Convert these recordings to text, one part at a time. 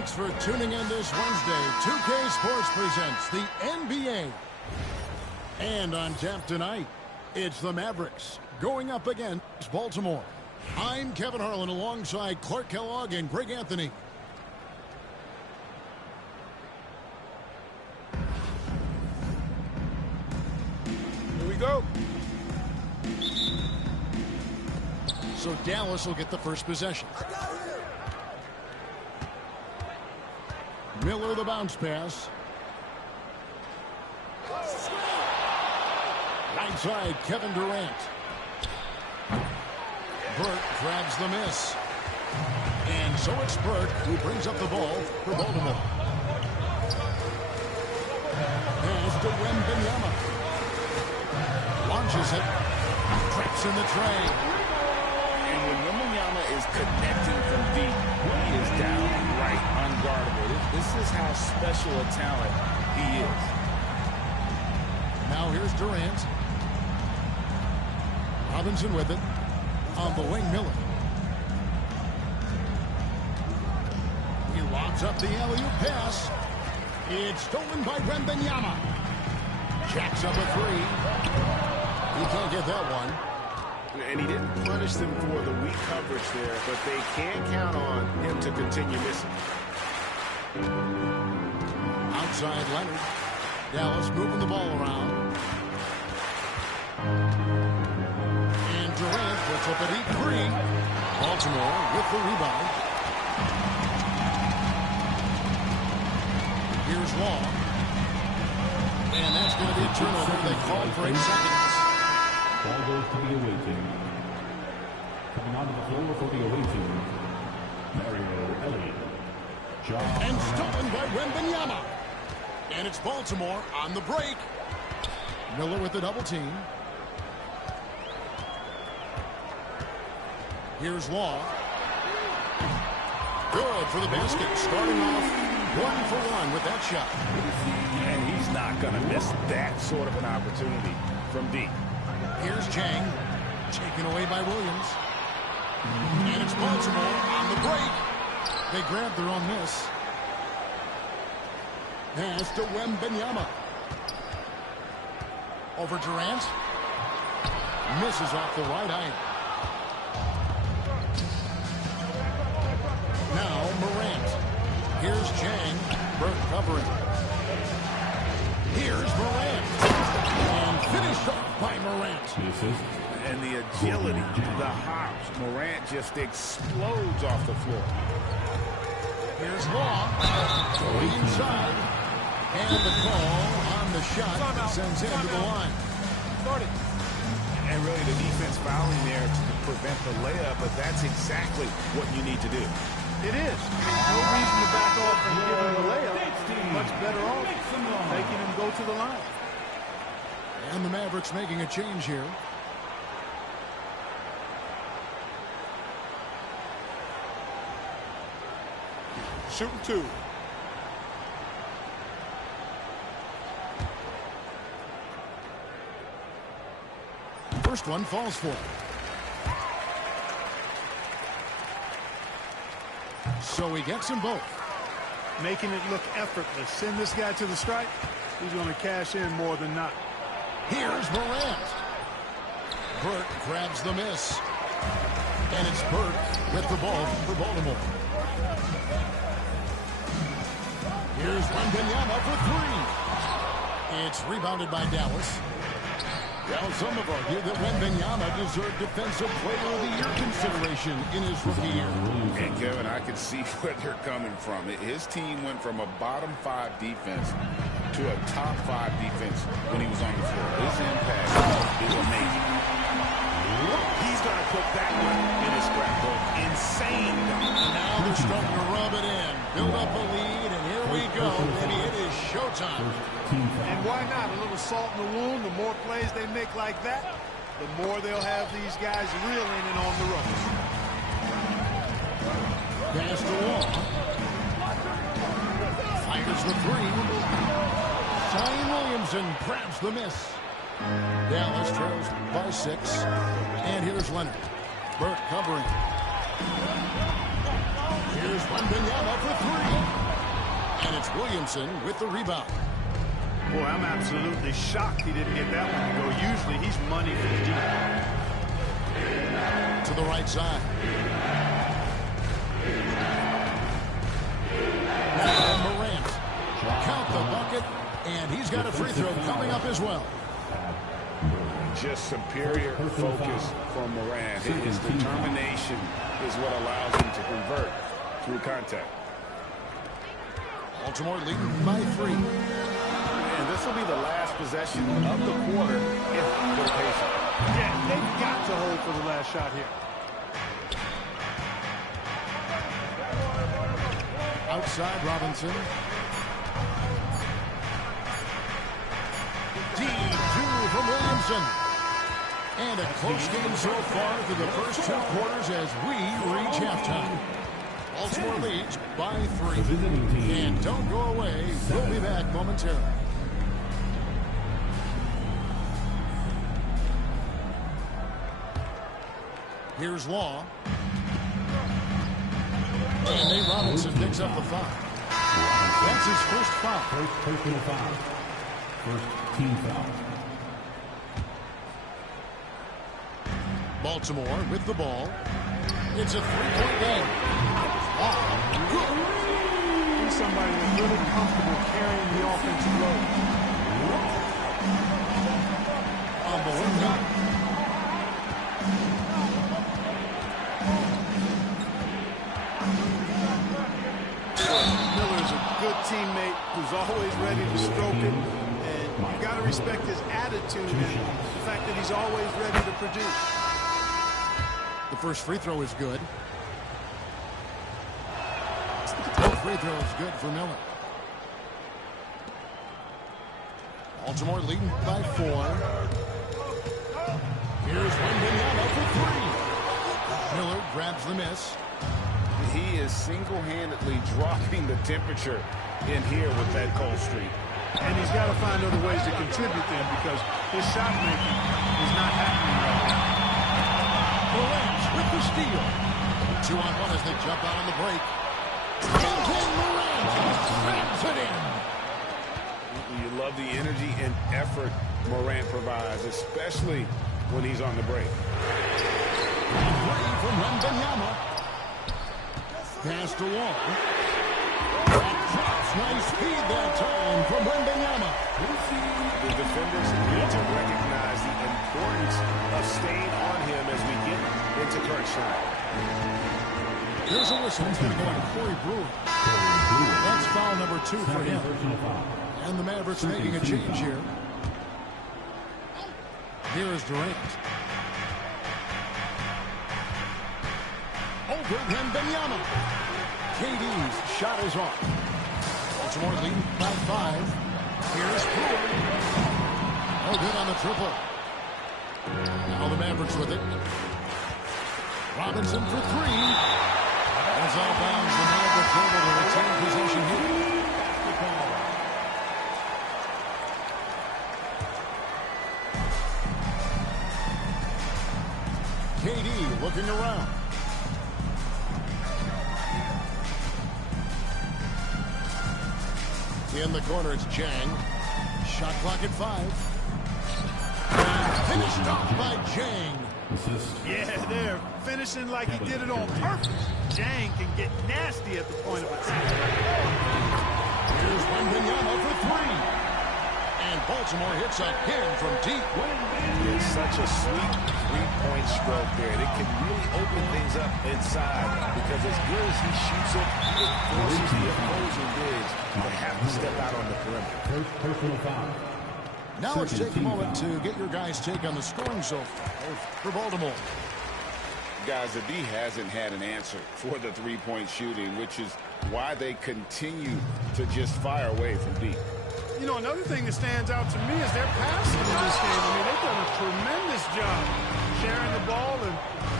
Thanks for tuning in this Wednesday. 2K Sports presents the NBA. And on tap tonight, it's the Mavericks going up against Baltimore. I'm Kevin Harlan alongside Clark Kellogg and Greg Anthony. Here we go. So Dallas will get the first possession. Miller the bounce pass. Right side, Kevin Durant. Burke grabs the miss. And so it's Burke who brings up the ball for Baltimore. Pass to Wembanyama. Launches it. Traps in the tray. And when Wembanyama is connecting from deep, he is downright unguardable. This is how special a talent he is. Now here's Durant. Robinson with it. On the wing, Miller. He lobs up the alley-oop pass. It's stolen by Wembanyama. Jacks up a three. He can't get that one. And he didn't punish them for the weak coverage there, but they can count on him to continue missing. Outside Leonard. Dallas moving the ball around. And Durant puts up a deep three. Baltimore with the rebound. Here's Law. And that's going to be a turnover. They called for 8 seconds. Ball goes to the away team. Coming onto the floor for the away team, Mario Elliott. And stolen by Wembanyama. And it's Baltimore on the break. Miller with the double team. Here's Law. Good for the basket. Starting off 1 for 1 with that shot. And he's not going to miss that sort of an opportunity from deep. Here's Chang. Taken away by Williams. And it's Baltimore on the break. They grab their own miss. Pass to Wembanyama. Over Durant. Misses off the right iron. Now Morant. Here's Chang. Burke covering. Here's Morant. And finished off by Morant. And the agility, the hops. Morant just explodes off the floor. Here's Law. Going inside. And the call on the shot sends him to the line. And really the defense fouling there to prevent the layup, but that's exactly what you need to do. It is. No reason to back off and give him the layup. Much better off making him go to the line. And the Mavericks making a change here. Shooting 2. First one falls for him. So he gets them both. Making it look effortless. Send this guy to the stripe. He's going to cash in more than not. Here's Morant. Burke grabs the miss. And it's Burke with the ball for Baltimore. Here's Wembanyama for 3. It's rebounded by Dallas. Well, some have argued that Wembanyama deserved Defensive Player of the Year consideration in his rookie year. And Kevin, I can see where they're coming from. His team went from a bottom 5 defense to a top 5 defense when he was on the floor. His impact is amazing. He's going to put that one in his scrapbook. Insane dunk. Now they're starting to rub it in. Build up a lead, and here we go. Maybe it is showtime. And why not? A little salt in the wound. The more plays they make like that, the more they'll have these guys reeling and on the ropes. Pass to Wall. Fires the 3. Zion Williamson grabs the miss. Dallas trails by 6. And here's Leonard. Burke covering. Here's Wembanyama for three. And it's Williamson with the rebound. Boy, I'm absolutely shocked he didn't get that one to go. Usually he's money for the deep. To the right side. Now Morant. Count the bucket, and he's got a free throw coming up as well. Just superior focus from Morant. His determination is what allows him to convert through contact. Baltimore leading by 3. And this will be the last possession of the quarter if they're patient. Yeah, they've got to hold for the last shot here. Outside Robinson. D2 from Williamson. And a close game so far through the first 2 quarters as we reach halftime. Baltimore leads by 3. And don't go away. We'll be back momentarily. Here's Law. And Nate Robinson picks up the foul. That's his first foul. First personal foul. First team foul. Baltimore with the ball. It's a 3-point game. He's somebody that's really comfortable carrying the offensive load. Unbelievable. Miller's a good teammate who's always ready to stroke it. And you've got to respect his attitude and the fact that he's always ready to produce. The first free throw is good. Both free throws good for Miller. Baltimore leading by 4. Here's Wembanyama for 3. Miller grabs the miss. He is single-handedly dropping the temperature in here with that cold streak. And he's got to find other ways to contribute then because his shot making is not happening right now. Morant with the steal. 2-on-1 as they jump out on the break. And Morant slams it in. You love the energy and effort Morant provides, especially when he's on the break. And 3 from Wembanyama. Pass to Wall. Nice speed that time from Wembanyama. The defenders need to recognize the importance of staying on him as we get into crunch time. Here's a whistle. It's going to go on Corey Brewer. That's foul number 2 for him. And the Mavericks making a change here. Here is Durant. Over Wembanyama. KD's shot is off. Baltimore leading by 5. Here's Brewer. No good on the triple. Now the Mavericks with it. Robinson for 3. As out of bounds, the Mavericks able to retain possession here. KD looking around. In the corner, it's Jang. Shot clock at 5. And finished off by Jang. Yeah, they're finishing like he did it on purpose. Jang can get nasty at the point of attack. Here's Wembanyama for 3. And Baltimore hits again from deep. It's such a sweet three-point stroke there. It can really open things up inside because as good as he shoots it, it forces the opposing bigs to have to step out on the perimeter. First personal foul. Now let's take a moment to get your guys' take on the scoring so far for Baltimore. Guys, the D hasn't had an answer for the three-point shooting, which is why they continue to just fire away from deep. You know, another thing that stands out to me is their passing in this game. I mean, they've done a tremendous job sharing the ball and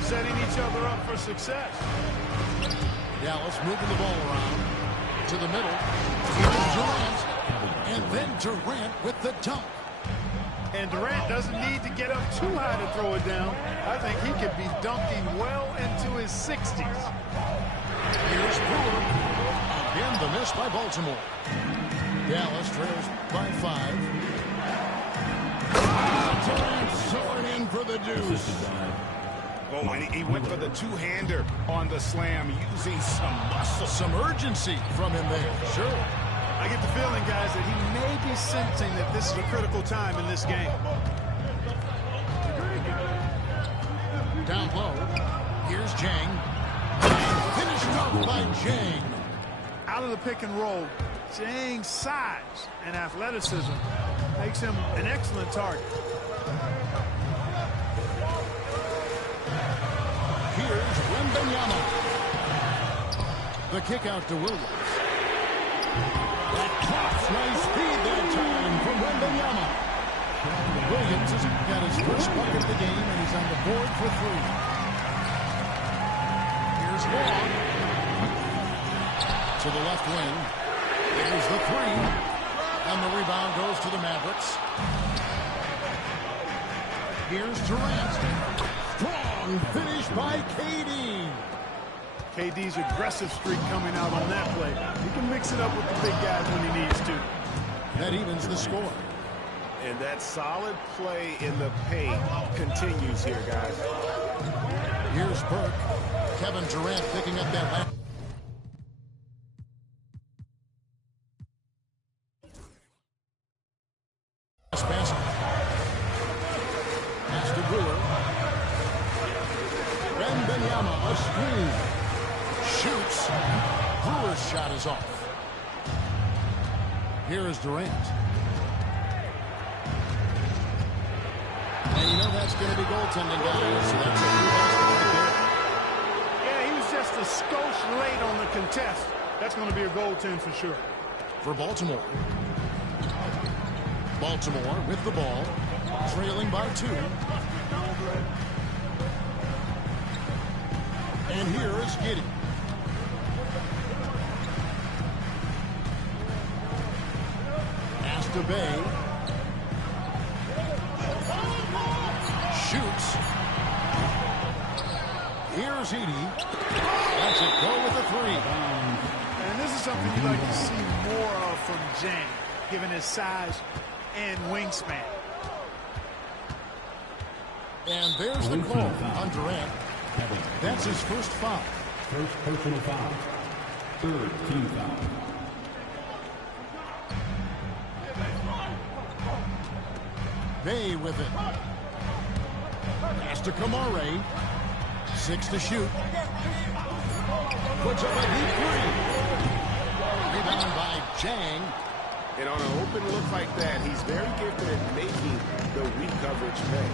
setting each other up for success. Dallas moving the ball around to the middle. Here's Durant. And then Durant with the dunk. And Durant doesn't need to get up too high to throw it down. I think he could be dunking well into his 60s. Here's Brewer. Again, the miss by Baltimore. Dallas trails by 5. Durant soaring in for the deuce. Oh, and he went for the two-hander on the slam, using some muscle. Some urgency from him there. Sure. I get the feeling, guys, that he may be sensing that this is a critical time in this game. Down low. Here's Jang. Finished off by Jang. Out of the pick and roll, Jang's size and athleticism makes him an excellent target. Here's Wembanyama. The kick out to Williams. That drops. Nice speed that time from Wembanyama. Williams has got his first bucket of the game, and he's on the board for 3. Here's Long. To the left wing. There's the 3. And the rebound goes to the Mavericks. Here's Durant. Strong finish by KD. KD's aggressive streak coming out on that play. He can mix it up with the big guys when he needs to. That evens the score. And that solid play in the paint continues here, guys. Here's Burke. Kevin Durant picking up that last pass. Pass to Brewer. Wembanyama, a screen. Shoots. Brewer's shot is off. Here is Durant. And you know that's going to be goaltending, guys. So that's a good basket right there. Yeah, he was just a skosh late on the contest. That's going to be a goaltend for sure. For Baltimore. Baltimore with the ball, trailing by 2. And here is Giddey. Pass to Bay. Shoots. Here's Edey. That's it. Go with the 3. And this is something you'd like to see more of from Jang, given his size and wingspan. And there's the call on Durant. That's his first foul. First personal foul. Third team foul. Bay with it. Pass to Kamare. 6 to shoot. Puts up a deep 3. Rebound by Jang. And on an open look like that, he's very gifted at making the weak coverage pay.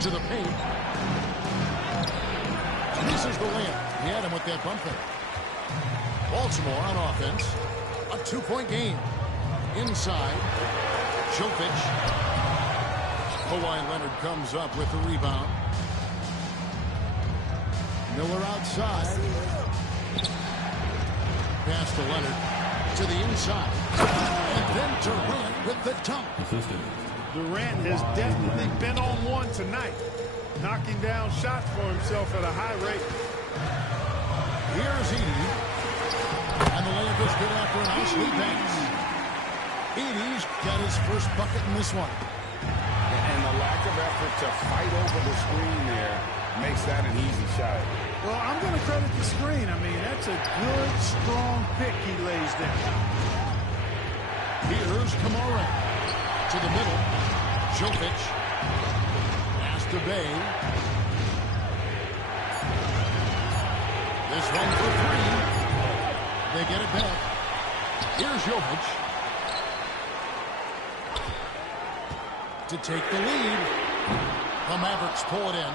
To the paint. Misses the layup. He had him with that bump there. Baltimore on offense. A 2-point game. Inside. Jokic. Kawhi Leonard comes up with the rebound. Miller outside. Pass to Leonard. To the inside. And then Durant with the dunk. Durant has definitely been on one tonight, knocking down shots for himself at a high rate. Here's Edey. And the layup is good after a nice lead pass. Edey's got his first bucket in this one. And the lack of effort to fight over the screen there makes that an easy shot. Well, I'm going to credit the screen. I mean, that's a good, strong pick he lays down. Here's Kamara. To the middle. Jokic. Pass to Bay. This one for 3. They get it back. Here's Jokic. To take the lead. The Mavericks pull it in.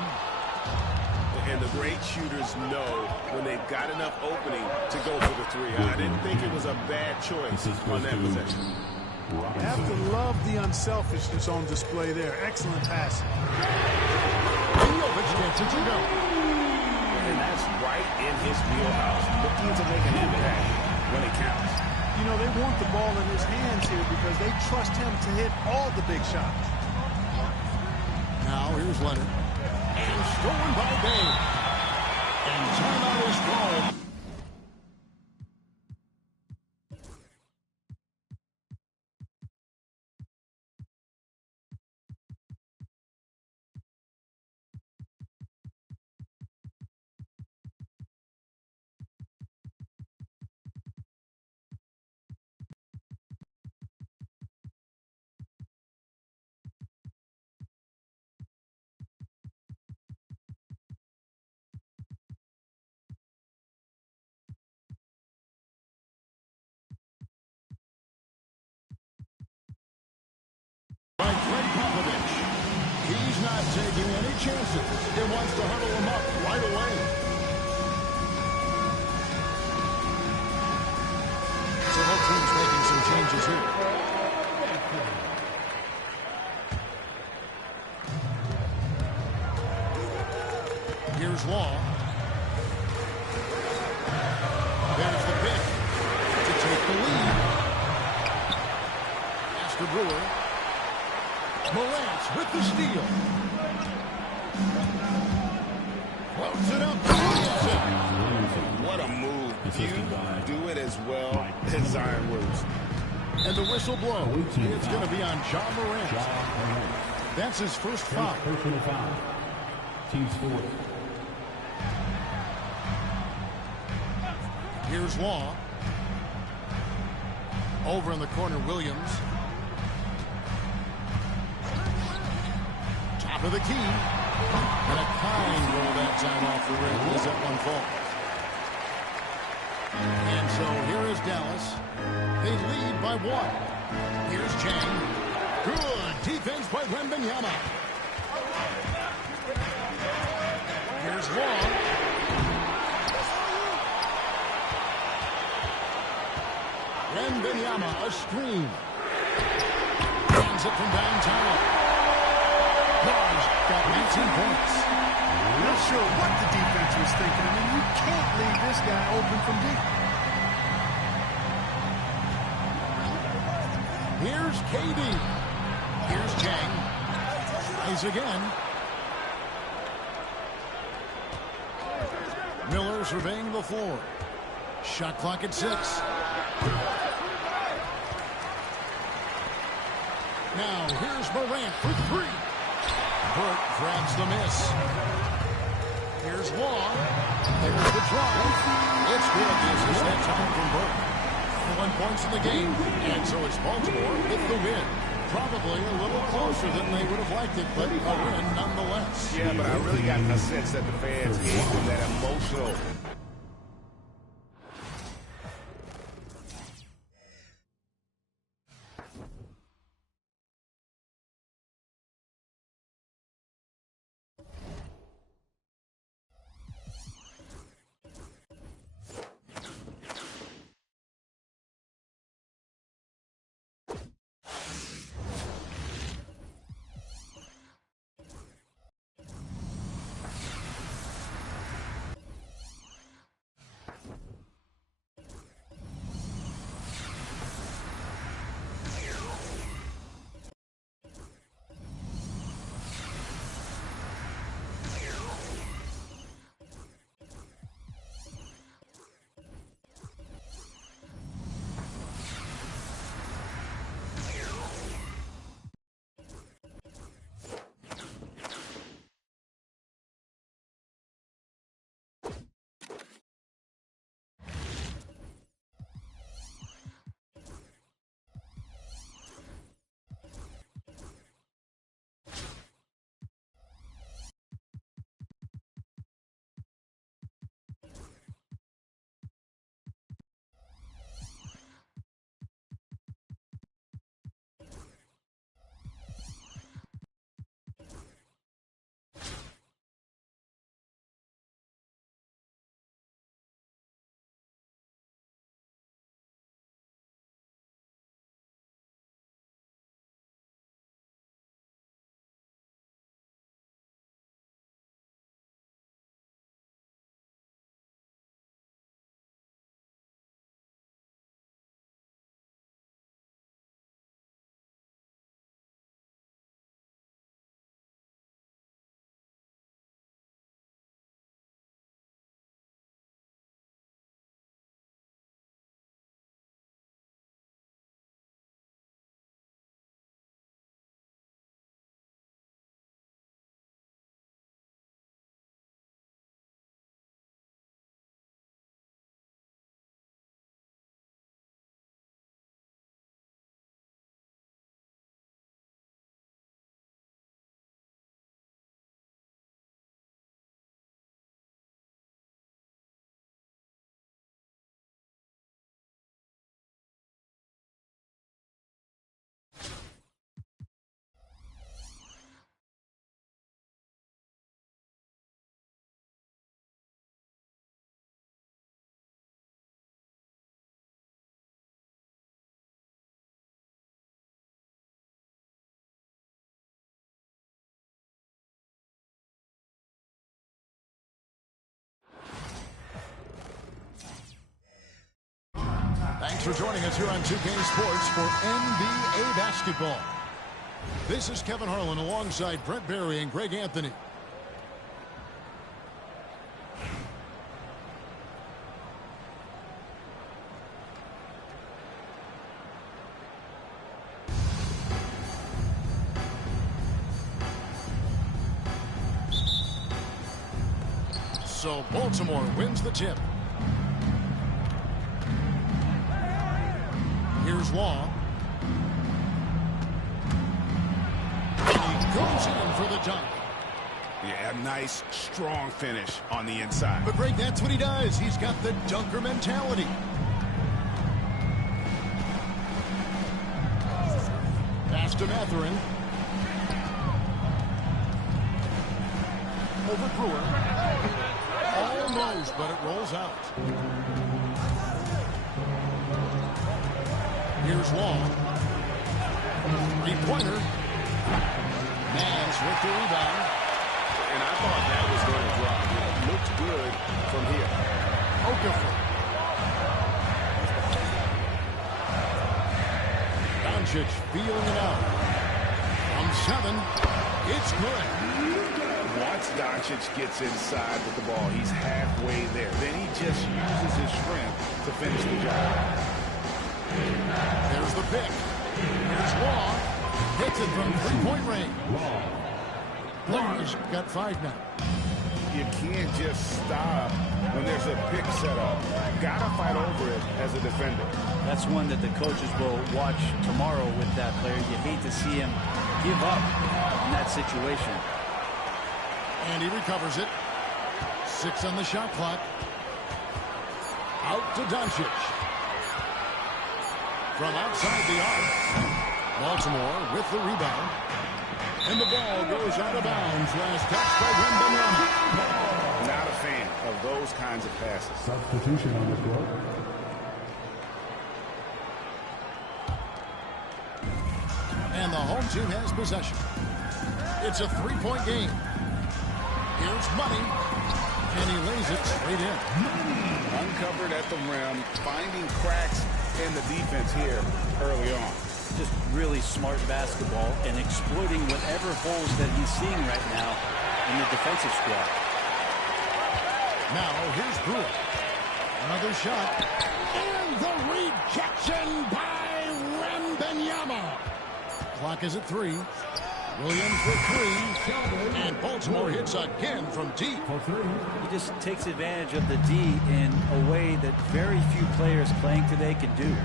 And the great shooters know when they've got enough opening to go for the 3. I didn't think it was a bad choice on that possession. You have to love the unselfishness on display there. Excellent passing. Jokic gets it to go. And that's right in his wheelhouse, looking to make an impact when it counts. You know, they want the ball in his hands here because they trust him to hit all the big shots. Now here's Leonard. And stolen by Bay. And timeout is called. By Greg Popovich. He's not taking any chances. He wants to huddle him up right away. So both teams making some changes here. Here's Law. There's the pick to take the lead. Astor Brewer. Morant with the steal. Floats it up. What a move. You do it as well as Zion Williams. And the whistle blow. It's going to be on Ja Morant. That's his first foul. Personal foul. Team sport. Here's Law. Over in the corner, Williams. Top of the key. And a kind roll that time off the rim as that one falls. And so here is Dallas. They lead by 1. Here's Chang. Good defense by Wembanyama. Here's Law. Wembanyama, a screen. Runs it from downtown. Law's got 19 points. Not sure what the defense was thinking. I mean, you can't leave this guy open from deep. Here's KD. Here's Chang. Eyes again. Miller surveying the floor. Shot clock at 6. Now here's Morant for 3. Burke grabs the miss. Here's Law. There's the try. It's good. This is that time from Burke. 1 points in the game, and so it's Baltimore with the win. Probably a little closer than they would have liked it, but a win nonetheless. Yeah, but I really got the sense that the fans gave them that emotional Thanks for joining us here on 2K Sports for NBA basketball. This is Kevin Harlan alongside Brent Barry and Greg Anthony. So Baltimore wins the tip. Here's Long. And he goes in for the dunk. Yeah, a nice, strong finish on the inside. But Greg, that's what he does. He's got the dunker mentality. Pass to Mathurin. Over Brewer. Almost, but it rolls out. Here's Long. Three-pointer. Nance with the rebound. And I thought that was going to drop. It looked good from here. Okafor. Doncic feeling it out. From 7, it's good. Once Doncic gets inside with the ball, he's halfway there. Then he just uses his strength to finish the job. There's the pick. Here's Long. Hits it from three-point range. Long's got 5 now. You can't just stop when there's a pick set up. Gotta fight over it as a defender. That's one that the coaches will watch tomorrow with that player. You hate to see him give up in that situation. And he recovers it. 6 on the shot clock. Out to Doncic. From outside the arc. Baltimore with the rebound. And the ball goes out of bounds. Last touch by Wembanyama. Not a fan of those kinds of passes. Substitution on the court. And the home team has possession. It's a 3-point game. Here's Money. And he lays it straight in. Uncovered at the rim, finding cracks in the defense here early on. Just really smart basketball and exploiting whatever holes that he's seeing right now in the defensive squad. Now here's Brewer. Another shot. And the rejection by Wembanyama. Clock is at 3. Williams with 3. And Baltimore hits again from deep. He just takes advantage of the D in a way that very few players playing today can do.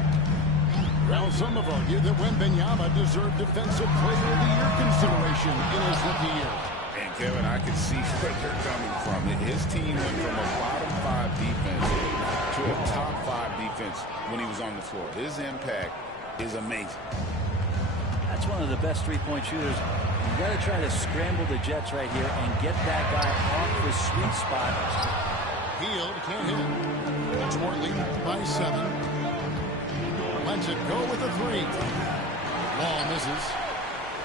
Well, some have argued that Wembanyama deserved Defensive Player of the Year consideration in his rookie year. And Kevin, I can see where they're coming from. His team went from a bottom 5 defense to a top 5 defense when he was on the floor. His impact is amazing. That's one of the best three-point shooters. You got to try to scramble the Jets right here and get that guy off the sweet spot. Hield can't hit it. Baltimore lead by 7. Lets it go with a 3. Long misses.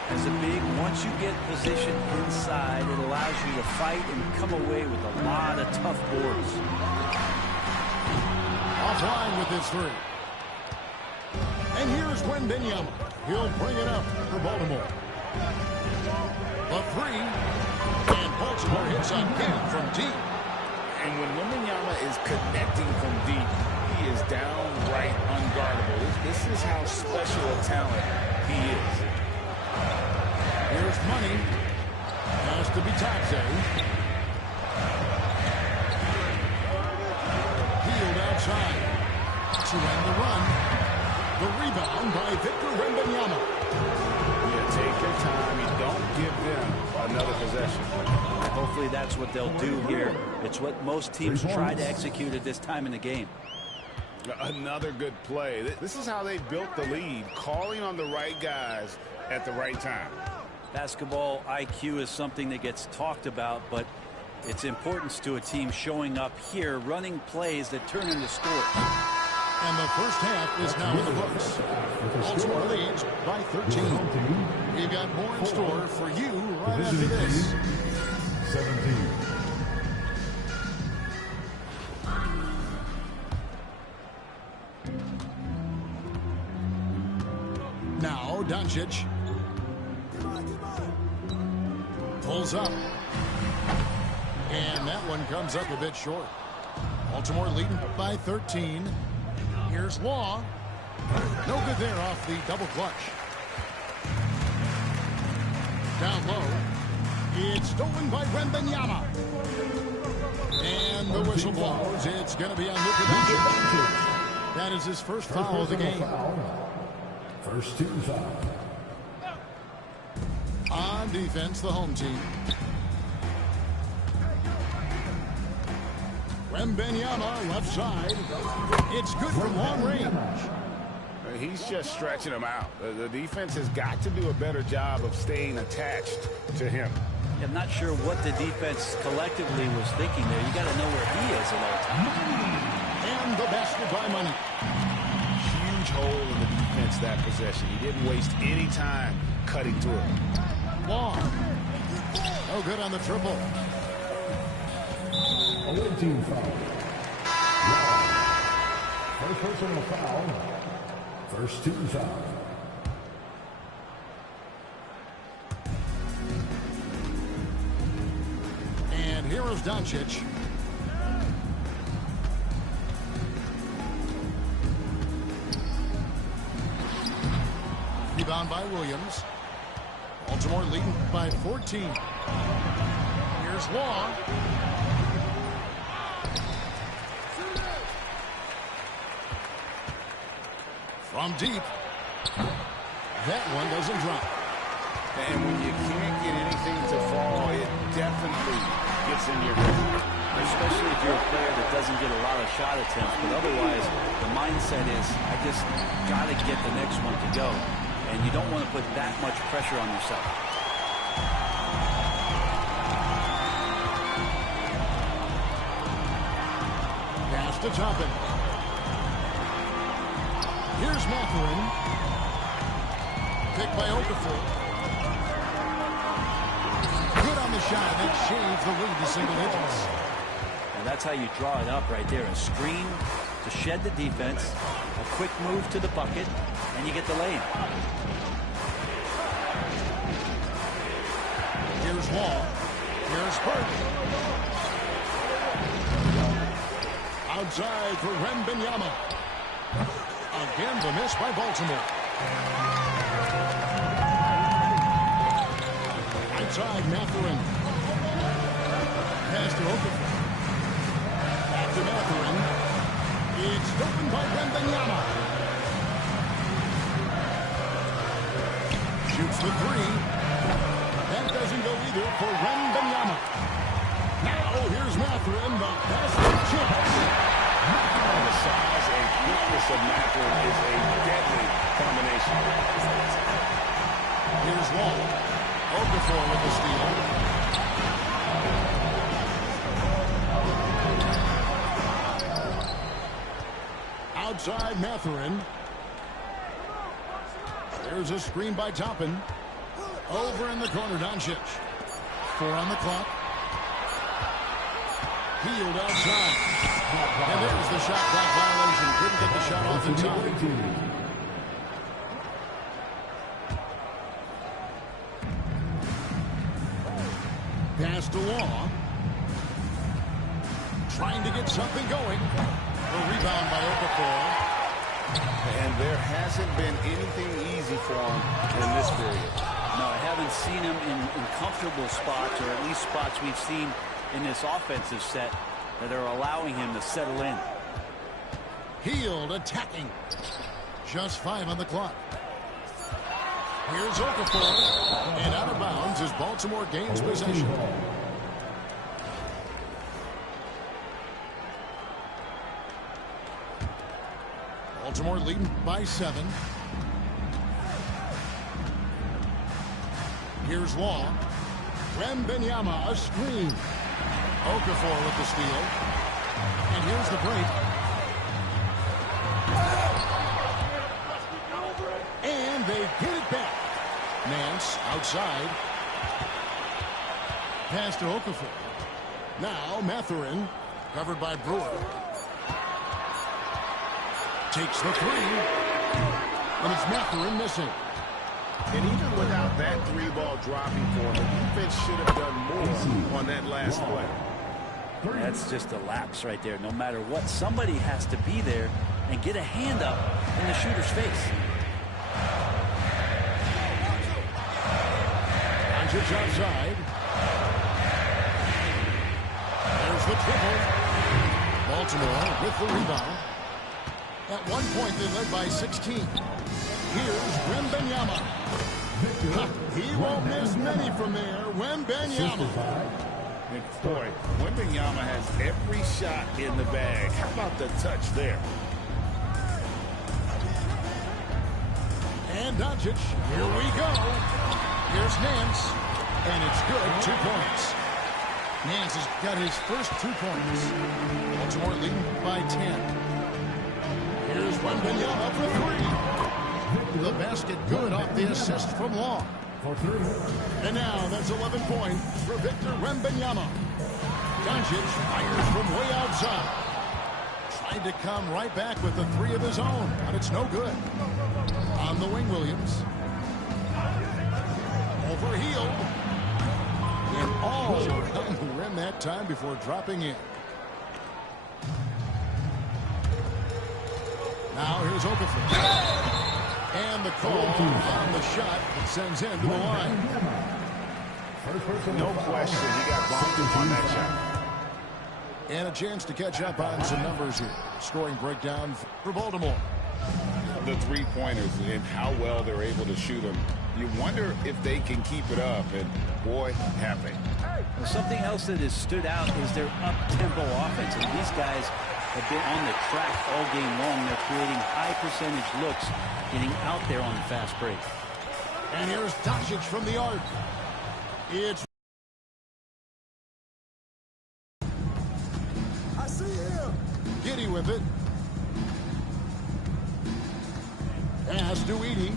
As a big, once you get position inside, it allows you to fight and come away with a lot of tough boards. Offline with this 3. And here's Wembanyama. He'll bring it up for Baltimore. The 3. And Baltimore hits again from deep. And when Wembanyama is connecting from deep, he is downright unguardable. This is how special a talent he is. Here's Money. Has to be Bitadze. Hield outside. To end the run. The rebound by Victor Wembanyama. You take your time. You don't give them another possession. Hopefully that's what they'll do here. It's what most teams try to execute at this time in the game. Another good play. This is how they built the lead, calling on the right guys at the right time. Basketball IQ is something that gets talked about, but its importance to a team showing up here, running plays that turn into scores. And the first half is now in the books. Baltimore leads by 13. We've got more in store for you right after this. 17. Doncic. Pulls up. And that one comes up a bit short. Baltimore leading by 13. Here's Law. No good there off the double clutch. Down low. It's stolen by Wembanyama. And the whistle blows. It's going to be on Luka Doncic. That is his first foul of the game. First team foul. On defense, the home team. Wembanyama left side. It's good from long range. He's just stretching him out. The defense has got to do a better job of staying attached to him. I'm not sure what the defense collectively was thinking there. You got to know where he is at all times. And the basket by Money. Huge hole in the defense that possession. He didn't waste any time cutting through it. Long. No good on the triple. Away team foul. First personal foul. First team foul. And here is Doncic. Rebound by Williams. Baltimore leading by 14. Here's Law. From deep. That one doesn't drop. And when you can't get anything to fall, it definitely gets in your head. Especially if you're a player that doesn't get a lot of shot attempts. But otherwise, the mindset is, I just got to get the next one to go. And you don't want to put that much pressure on yourself. Pass to Toppin. Here's Mathurin. Picked by Okafor. Good on the shot. That shaves the lead to single digits. And that's how you draw it up right there. A screen to shed the defense, a quick move to the bucket, and you get the lane. Here's Wall. Here's Burke. Outside for Wembanyama. Again, the miss by Baltimore. Outside, Mathurin. Pass to Okafor. Back to Mathurin. It's open by Wembanyama. Shoots the three. That doesn't go either for Wembanyama. Now, here's Mathurin. The basket chance. The size and quickness of Mathurin is a deadly combination. Here's Wall. Okafor with the steal. Outside Mathurin. There's a screen by Toppin. Over in the corner, Doncic. 4 on the clock. Healed outside. And there's the shot clock violation. Couldn't get the shot off in time. Pass to Law. Trying to get something going. A rebound by Okafor. And there hasn't been anything easy for him in this period. No, I haven't seen him in comfortable spots, or at least spots we've seen in this offensive set that are allowing him to settle in. Healed attacking. Just 5 on the clock. Here's Okafor. And out of bounds as Baltimore gains possession. Baltimore leading by 7. Here's Law. Wembanyama, a screen. Okafor with the steal. And here's the break. And they get it back. Nance outside. Pass to Okafor. Now Mathurin, covered by Brewer. Takes the three. And it's Mathurin missing. And even without that three-ball dropping for him, the defense should have done more on that last play. That's just a lapse right there. No matter what, somebody has to be there and get a hand up in the shooter's face. Doncic outside. There's the triple. Baltimore with the rebound. At one point, they led by 16. Here's Wembanyama. He won't miss many from there. Wembanyama. Boy, Wembanyama has every shot in the bag. How about the touch there? And Doncic, here we go. Here's Nance, and it's good, 2 points. Nance has got his first 2 points. Baltimore leading by 10. Here's Wembanyama for 3. The basket good off the assist from Long. And now that's 11 points for Victor Wembanyama. Doncic fires from way outside. Tried to come right back with the 3 of his own, but it's no good. On the wing, Williams. Overhealed. And all around the rim that time before dropping in. Now here's Okafor. And the call on the shot that sends him to the line. No question, he got bumped on that shot. And a chance to catch up on some numbers here. Scoring breakdown for Baltimore. The three-pointers and how well they're able to shoot them. You wonder if they can keep it up, and boy, have they. Well, something else that has stood out is their up-tempo offense, and these guys have been on the track all game long. They're creating high-percentage looks, getting out there on the fast break. And here's Doncic from the arc. It's I see him. Giddy with it. Pass to Edey.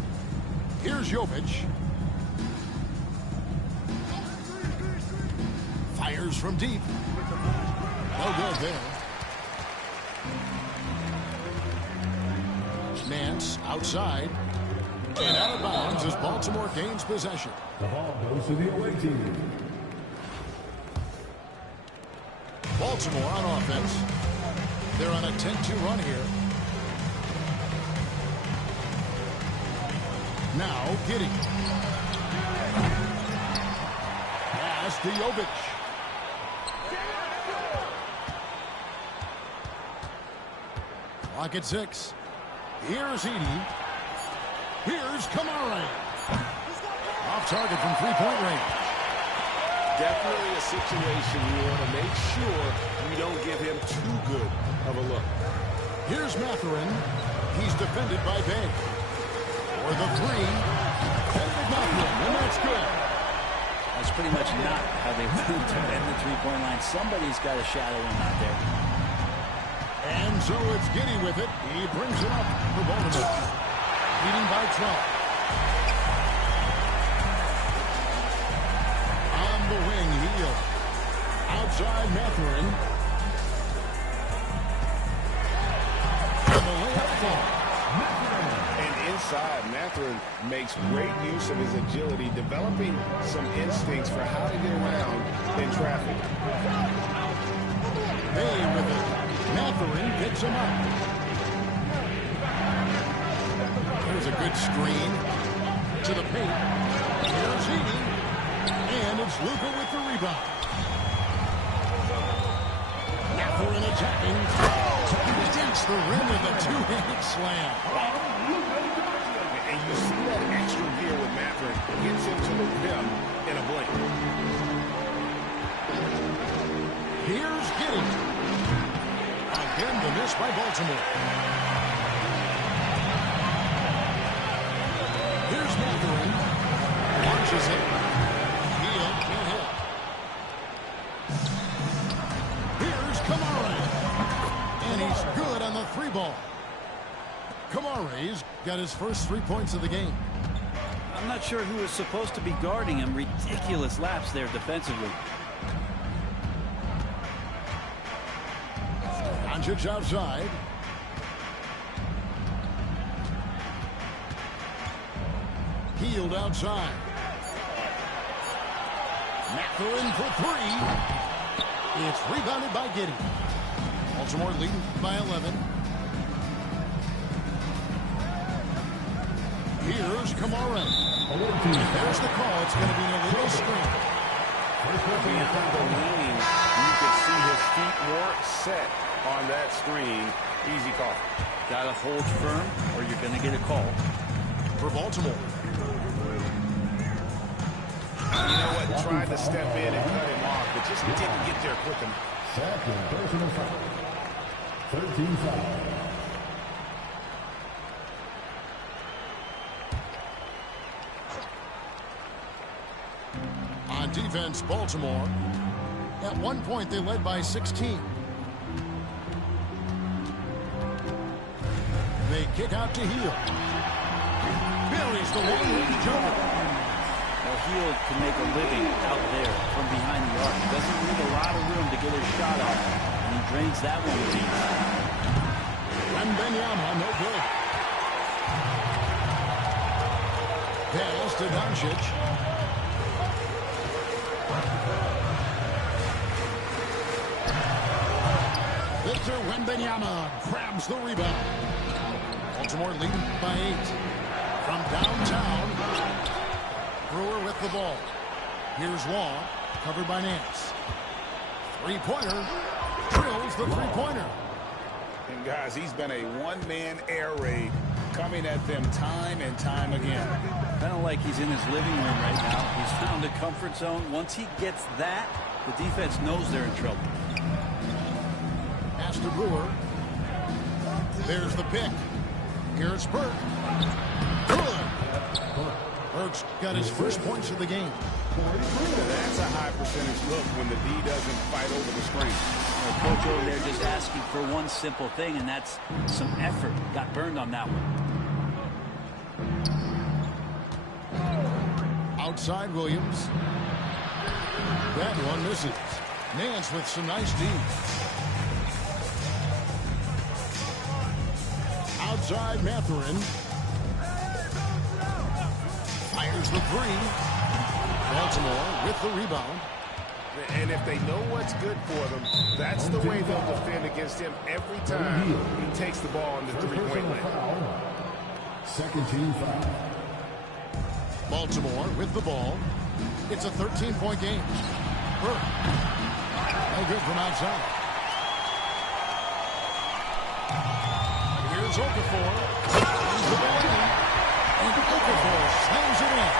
Here's Jovic. Fires from deep. No good there. Nance outside. And out of bounds as Baltimore gains possession. The ball goes to the away team. Baltimore on offense. They're on a 10-2 run here. Now Giddey. Pass to Jovic. Clock at 6. Here's Edey. Here's Kamara. Off target from three-point range. Definitely a situation you want to make sure you don't give him too good of a look. Here's Mathurin. He's defended by Bay. For the 3. Headed Mathurin, and that's good. That's pretty much not how they want to defend the three-point line. Somebody's got to shadow him out there. And so it's Giddey with it. He brings it up for Baltimore. Leading by 12. On the wing, Heel. Outside Mathurin. And the layup fall. And inside, Mathurin makes great use of his agility, developing some instincts for how to get around in traffic. Bay with it. Mathurin picks him up. There's a good screen to the paint. Here's Edey. And it's Luka with the rebound. Mathurin attacking. Against the rim with a two-handed slam. And you see that extra gear with Mathurin. Gets him to the rim in a blink. Here's Giddey. Again, the miss by Baltimore. Here's Mathurin. Launches it. Heel can't hit. Here's Kamara. And he's good on the 3-ball. Kamara's got his first 3 points of the game. I'm not sure who is supposed to be guarding him. Ridiculous lapse there defensively. Doncic outside. Hield outside. Mathurin for three. It's rebounded by Giddey. Baltimore leading by 11. Here's Kamara. And there's the call. It's going to be a little screen. Beyond the leaning, you could see his feet more set on that screen. Easy call. Got to hold firm or you're going to get a call. For Baltimore. You know what? Tried to step in and cut him off, but just didn't get there quick enough. Second personal foul. 13 foul. On defense, Baltimore. At one point, they led by 16. They kick out to Hield. Buries the one-legged jumper. Well, Hield can make a living out there from behind the arc. He doesn't need a lot of room to get his shot off, and he drains that one with ease. Wembanyama, no good. Pass to Doncic. Victor Wembanyama grabs the rebound. Baltimore leading by 8. From downtown, Brewer with the ball. Here's Wall, covered by Nance. Three-pointer, drills the three-pointer. And guys, he's been a one-man air raid coming at them time and time again. Kind of like he's in his living room right now. He's found a comfort zone. Once he gets that, the defense knows they're in trouble. Pass to Brewer. There's the pick. Here's Burke. Good. Burke's got his first points of the game. That's a high percentage look when the D doesn't fight over the screen. Coach over there just asking for one simple thing, and that's some effort. Got burned on that one. Outside Williams. That one misses. Nance with some nice D. Outside Mathurin. Fires the three. Baltimore with the rebound. And if they know what's good for them, that's the way they'll defend against him every time he takes the ball in the three-point line. Second team foul. Baltimore with the ball. It's a 13-point game. Burke. No good from outside. Here's Okafor. He's the ball. And Okafor slams it in.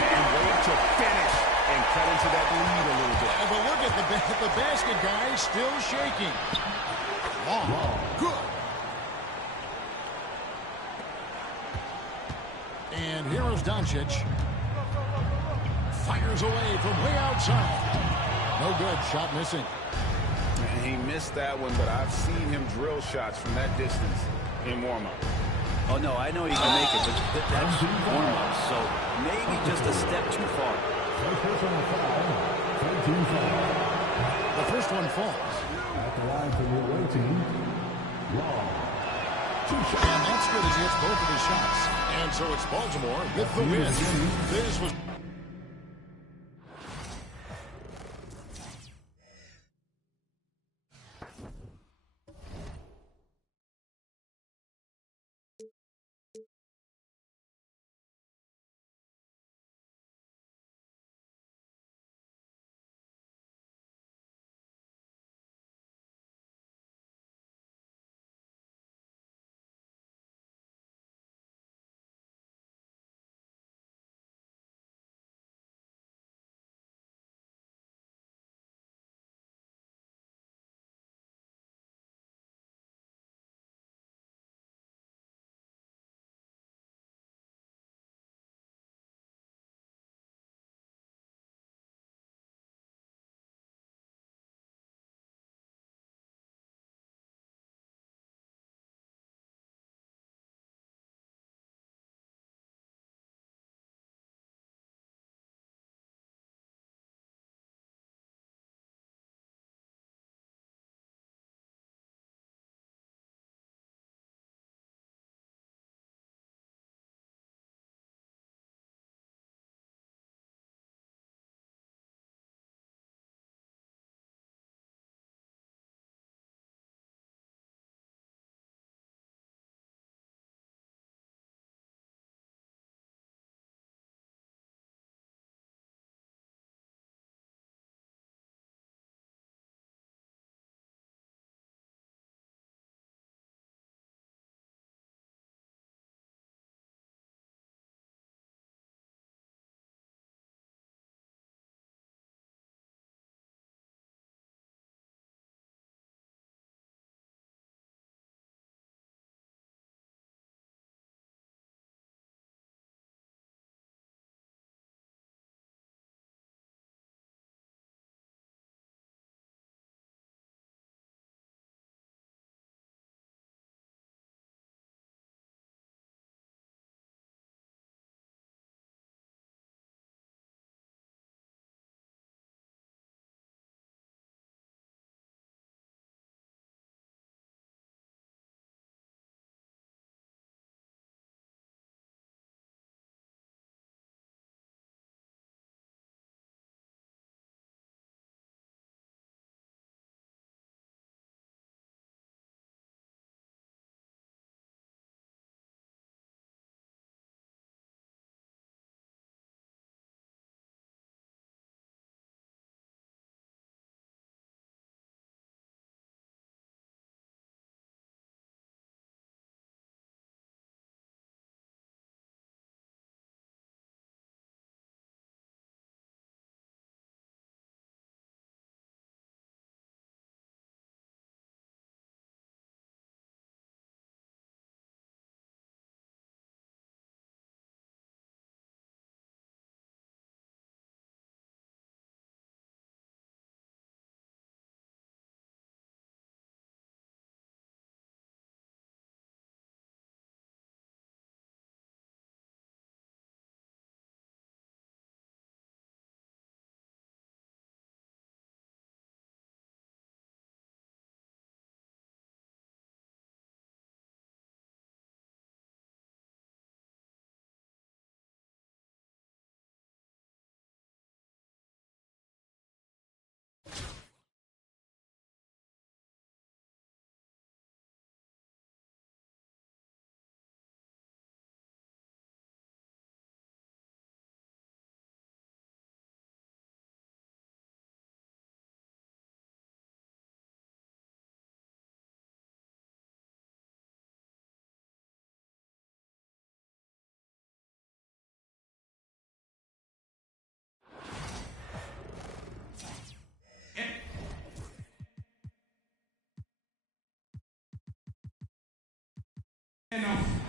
And way to finish and cut into that lead a little bit. But look at the basket, guys, still shaking. Long. Good. And here is Doncic. Fires away from way outside. No good. Shot missing. And he missed that one, but I've seen him drill shots from that distance in warm-up. Oh, no, I know he can make it, but that's warm-up, so maybe just a step too far. First personal foul. 13 foul. The first one falls. At the line for the away team. Long. And that's good as he hits both of his shots. And so it's Baltimore with the win. This was...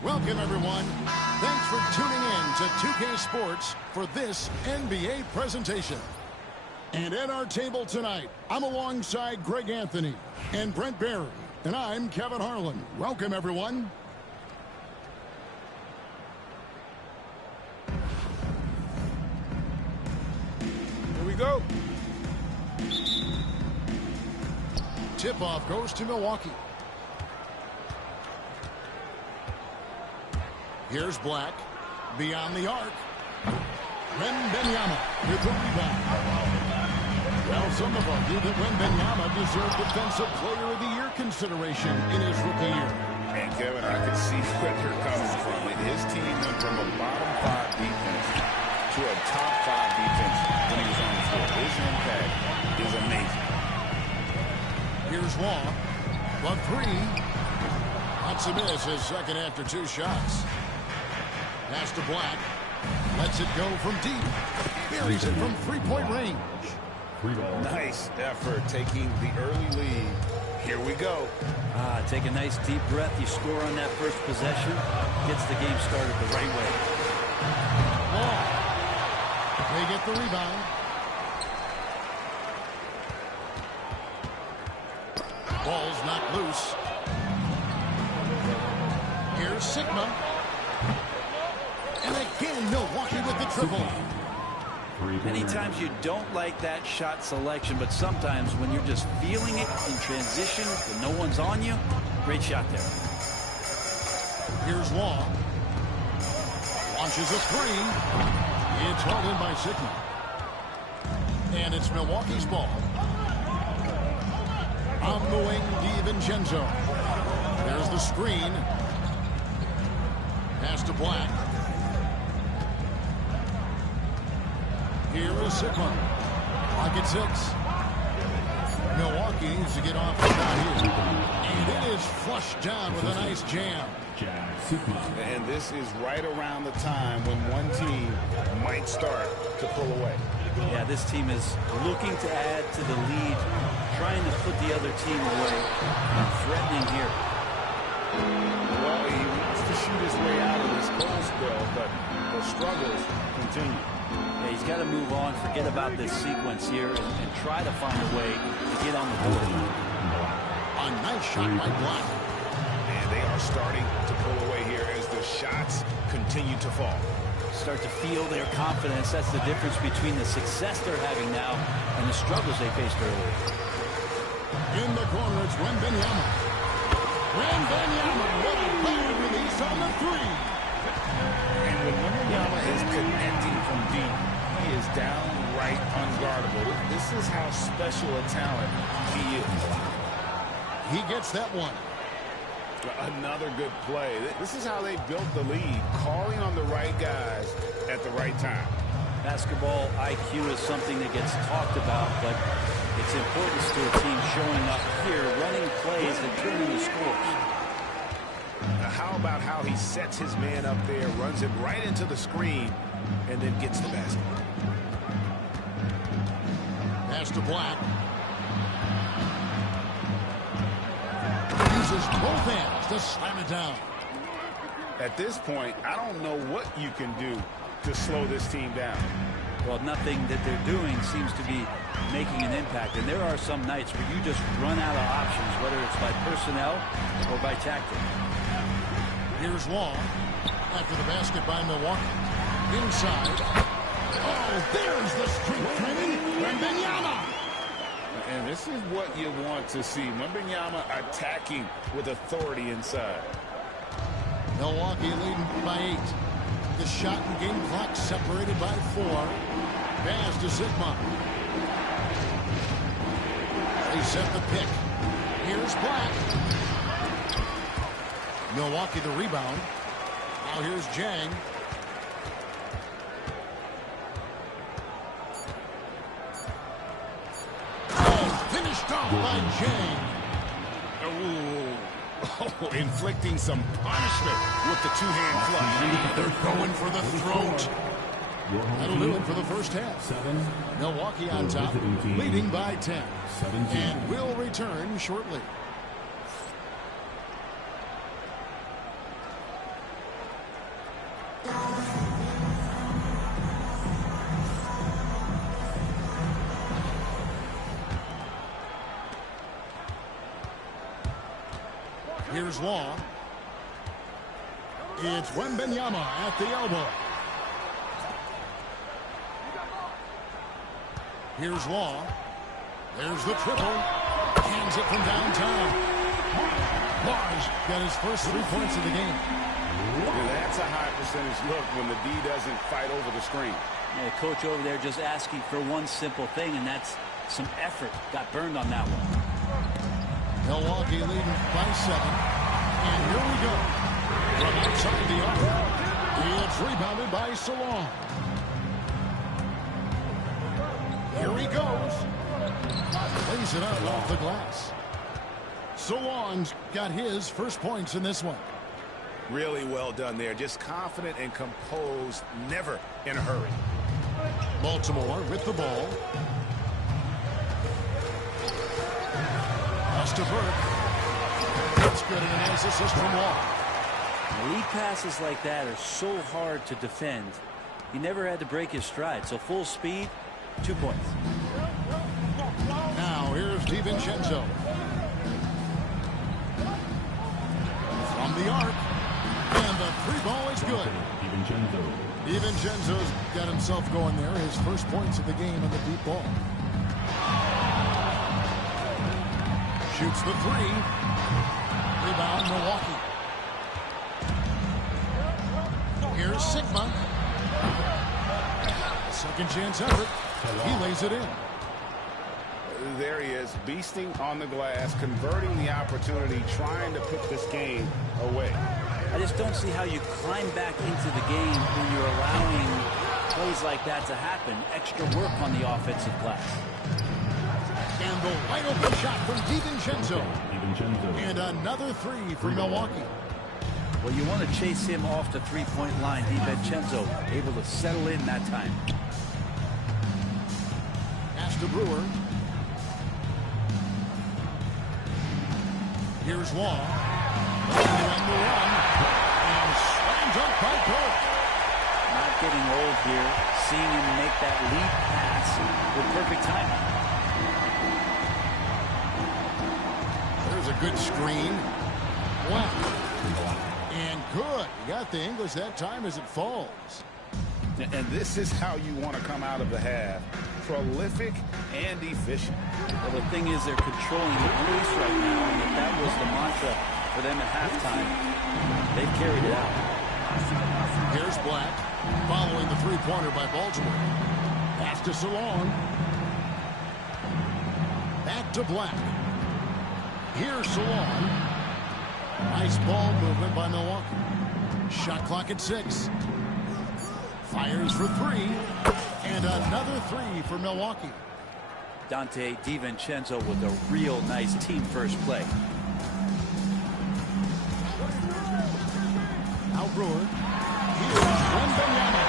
Welcome, everyone. Thanks for tuning in to 2K Sports for this NBA presentation. And at our table tonight, I'm alongside Greg Anthony and Brent Barry, and I'm Kevin Harlan. Welcome, everyone. Here we go. Tip-off goes to Milwaukee. Here's Black. Beyond the arc. Wembanyama with the rebound. Well, some have argued that Wembanyama deserved Defensive Player of the Year consideration in his rookie year. And Kevin, I can see where they're coming from. His team went from a bottom 5 defense to a top 5 defense when he was on the floor. His impact is amazing. Here's Wall. But 3. Wants to miss his second after 2 shots. Pass to Black. Lets it go from deep. Buries it from 3-point range. Nice effort taking the early lead. Here we go. Take a nice deep breath. You score on that first possession. Gets the game started the right way. Wall. They get the rebound. Ball's not loose. Here's Sigma. And again, Milwaukee with the triple. Many times you don't like that shot selection, but sometimes when you're just feeling it in transition, when no one's on you, great shot there. Here's Wall. Launches a 3. It's hauled in by Sigma. And it's Milwaukee's ball. On the wing, DiVincenzo. There's the screen. Pass to Black. Here is Sigma. Clock at 6. Milwaukee needs to get off the shot here. And it is flushed down with a nice jam. And this is right around the time when one team might start to pull away. Yeah, this team is looking to add to the lead, trying to put the other team away, and threatening here. Well, he wants to shoot his way out of this cold spell, but the struggles continue. Yeah, he's got to move on, forget about this sequence here, and try to find a way to get on the board. A nice shot by Black. And they are starting to pull away here as the shots continue to fall. Start to feel their confidence. That's the difference between the success they're having now and the struggles they faced earlier. In the corner, it's Wembanyama. Wembanyama, what a bad release on the 3. And when Wembanyama is connecting from deep, he is downright unguardable. This is how special a talent he is. He gets that one. Another good play. This is how they built the lead, calling on the right guys at the right time. Basketball IQ is something that gets talked about, but its importance to a team showing up here, running plays that turn into scores. Now how about how he sets his man up there, runs it right into the screen, and then gets the basket. Pass to Black. Uses both hands to slam it down. At this point, I don't know what you can do to slow this team down. Well, nothing that they're doing seems to be making an impact. And there are some nights where you just run out of options, whether it's by personnel or by tactic. Here's Wall. After the basket by Milwaukee. Inside. Oh, there's the strength training. Wembanyama. And this is what you want to see. Wembanyama attacking with authority inside. Milwaukee leading by 8. The shot and game clock separated by 4. Pass to Sigma. They set the pick. Here's Black. Milwaukee the rebound. Now here's Jang. Oh, finished off by Jang. Oh, inflicting some punishment with the two-hand flush. They're going for the throat. That'll do it for the first half. Milwaukee on top, leading by 10. And will return shortly. Here's Law. It's Wembanyama at the elbow. Here's Law. There's the triple. Hands it from downtown. Law's got his first 3 points of the game. Yeah, that's a high percentage look when the D doesn't fight over the screen. Yeah, the coach over there just asking for one simple thing, and that's some effort. Got burned on that one. Milwaukee leading by 7. And here we go. From outside the arc. It's rebounded by Salon. Here he goes. Lays it out off the glass. Salon's got his first points in this one. Really well done there. Just confident and composed, never in a hurry. Baltimore with the ball. Pass to Burke. That's good, and a nice assist from Wall. Lead passes like that are so hard to defend. He never had to break his stride, so full speed, 2 points. Now here's DiVincenzo. From the arc. And the three ball is good. DiVincenzo's got himself going there. His first points of the game on the deep ball. Shoots the three. Rebound, Milwaukee. Here's Sigma. Second chance effort. He lays it in. There he is, beasting on the glass, converting the opportunity, trying to put this game away. I just don't see how you climb back into the game when you're allowing plays like that to happen. Extra work on the offensive glass. And the wide open shot from DiVincenzo. And another three for Milwaukee. Well, you want to chase him off the three-point line. DiVincenzo able to settle in that time. Pass to Brewer. Here's Law. On the run. And slammed up by Burke. Not getting old here. Seeing him make that lead pass with perfect timing. There's a good screen. Wow. And good. He got the English that time as it falls. And this is how you want to come out of the half. Prolific and efficient. Well, the thing is they're controlling the pace right now, and if that was the mantra for them at halftime, they've carried it out. Here's Black, following the three-pointer by Baltimore. Pass to Salon. Back to Black. Here's Salon. Nice ball movement by Milwaukee. Shot clock at 6. Fires for three. And another three for Milwaukee. Dante DiVincenzo with a real nice team first play. Now Brewer. Here's Wembanyama.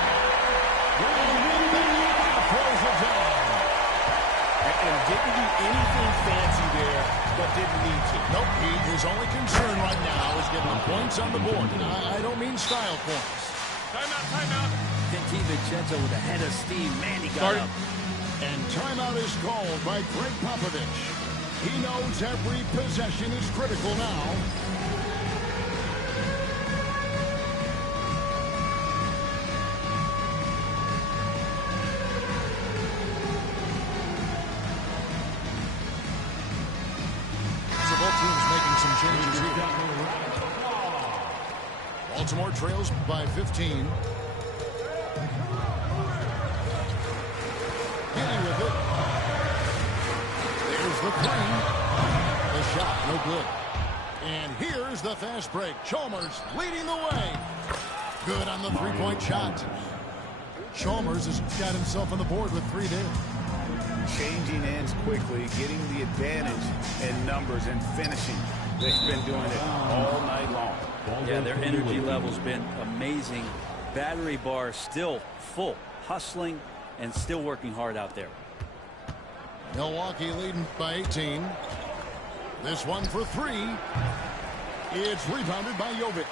Wembanyama pulls it down. And didn't do anything fancy there, but didn't need to. Nope, his only concern right now is getting the points on the board. And I don't mean style points. Timeout. DiVincenzo with a head of steam. Man, he got up. And timeout is called by Greg Popovich. He knows every possession is critical now. So both teams making some changes here. Baltimore trails by 15. Hitting with it. There's the three. The shot, no good. And here's the fast break. Chalmers leading the way. Good on the three-point shot. Chalmers has got himself on the board with 3 there. Changing ends quickly, getting the advantage in numbers and finishing. They've been doing it all night long. Yeah, their energy level's been amazing. Battery bar still full. Hustling and still working hard out there. Milwaukee leading by 18. This one for three. It's rebounded by Jovic.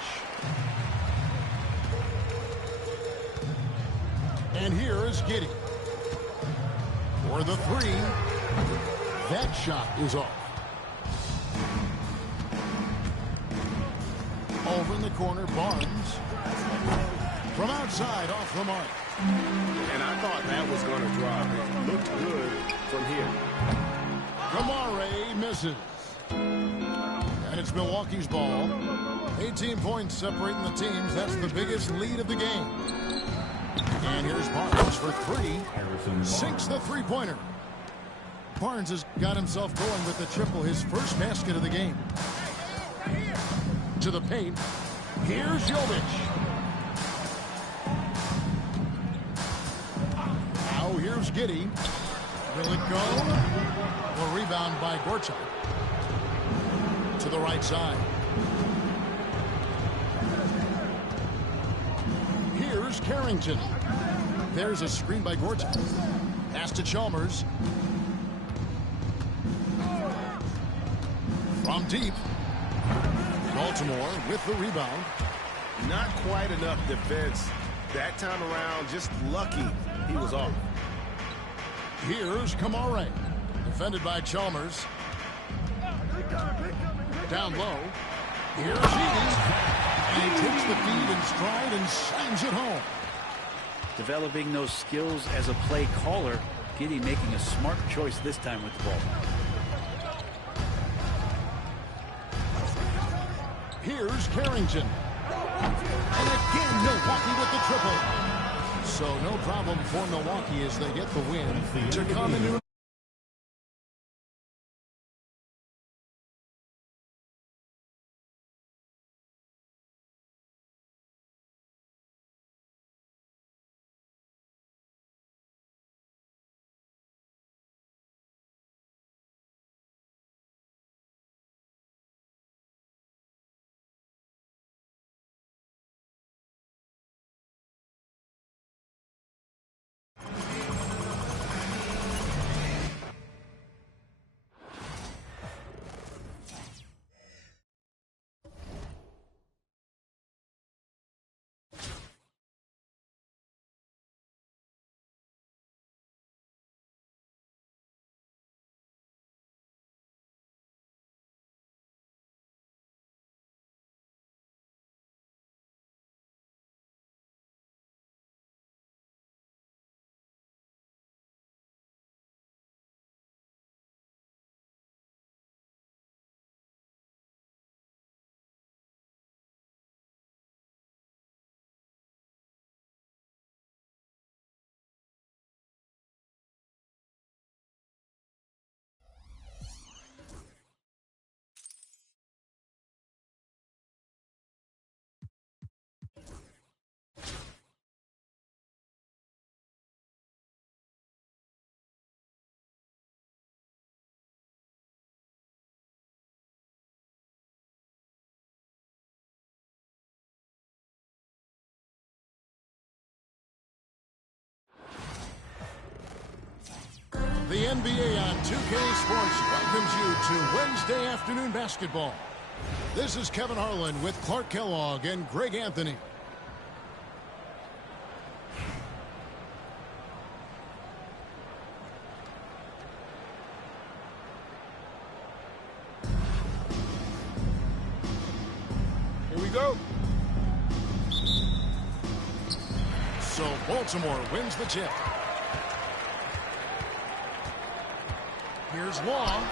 And here is Giddey. For the three. That shot is off. Over in the corner, Barnes. From outside, off the mark. And I thought that was going to drop. It looked good from here. Kamare misses. And it's Milwaukee's ball. 18 points separating the teams. That's the biggest lead of the game. And here's Barnes for three. Sinks the three-pointer. Barnes has got himself going with the triple, his first basket of the game. To the paint. Here's Jovic. Now here's Giddey. Will it go? Or rebound by Gorchak. To the right side. Here's Carrington. There's a screen by Gorchak. Pass to Chalmers. From deep. Baltimore with the rebound. Not quite enough defense. That time around, just lucky he was off. Here's Kamare. Defended by Chalmers. Down low. Here's Giddey. And he takes the feed in stride and slams it home. Developing those skills as a play caller. Giddey making a smart choice this time with the ball. Here's Carrington. And again, Milwaukee with the triple. So no problem for Milwaukee as they get the win to come into. The NBA on 2K Sports welcomes you to Wednesday afternoon basketball. This is Kevin Harlan with Clark Kellogg and Greg Anthony. Here we go. So Baltimore wins the tip. Here's Long.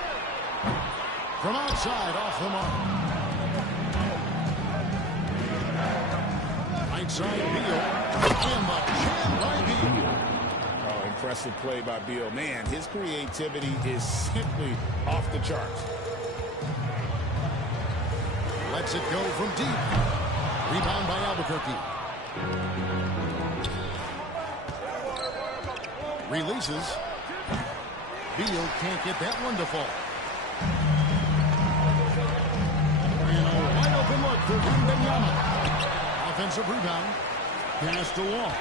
From outside, off the mark. Right side, Beal. And the jam by Beal. Oh, impressive play by Beal. Man, his creativity is simply off the charts. Lets it go from deep. Rebound by Albuquerque. Releases. Beal can't get that one to fall. And a wide open look for Wembanyama. Offensive rebound. Pass to Law.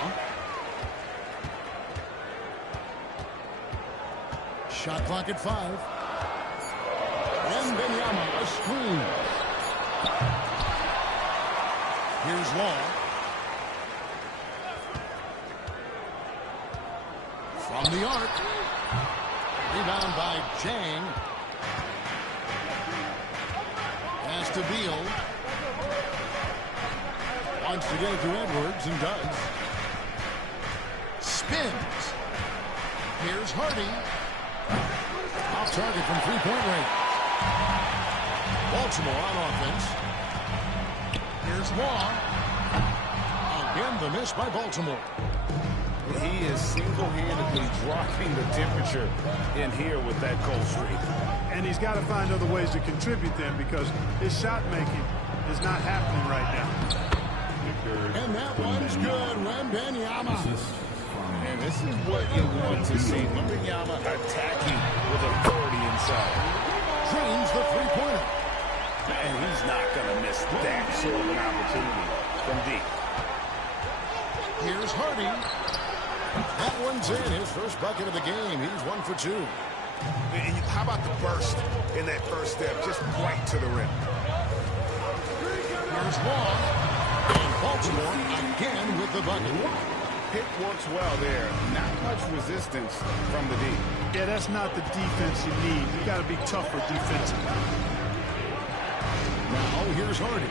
Shot clock at 5. Wembanyama, a screen. Here's Law. From the arc. Rebound by Chang. Pass to Beal. Wants to get it to Edwards and does. Spins. Here's Hardy. Off target from three-point range. Baltimore on offense. Here's Law. Again, the miss by Baltimore. He is single-handedly dropping the temperature in here with that cold streak. And he's got to find other ways to contribute then, because his shot making is not happening right now. And that one's good. Wembanyama. And this is what you want to see. Wembanyama attacking with authority inside. Drains the three-pointer. And he's not going to miss that sort of an opportunity from deep. Here's Hardy. That one's in. His first bucket of the game. He's 1 for 2. How about the burst in that first step, just right to the rim? Here's Long. And Baltimore again with the bucket. Pick works well there. Not much resistance from the deep. Yeah, that's not the defense you need. You got to be tougher defensively. Now here's Hardy.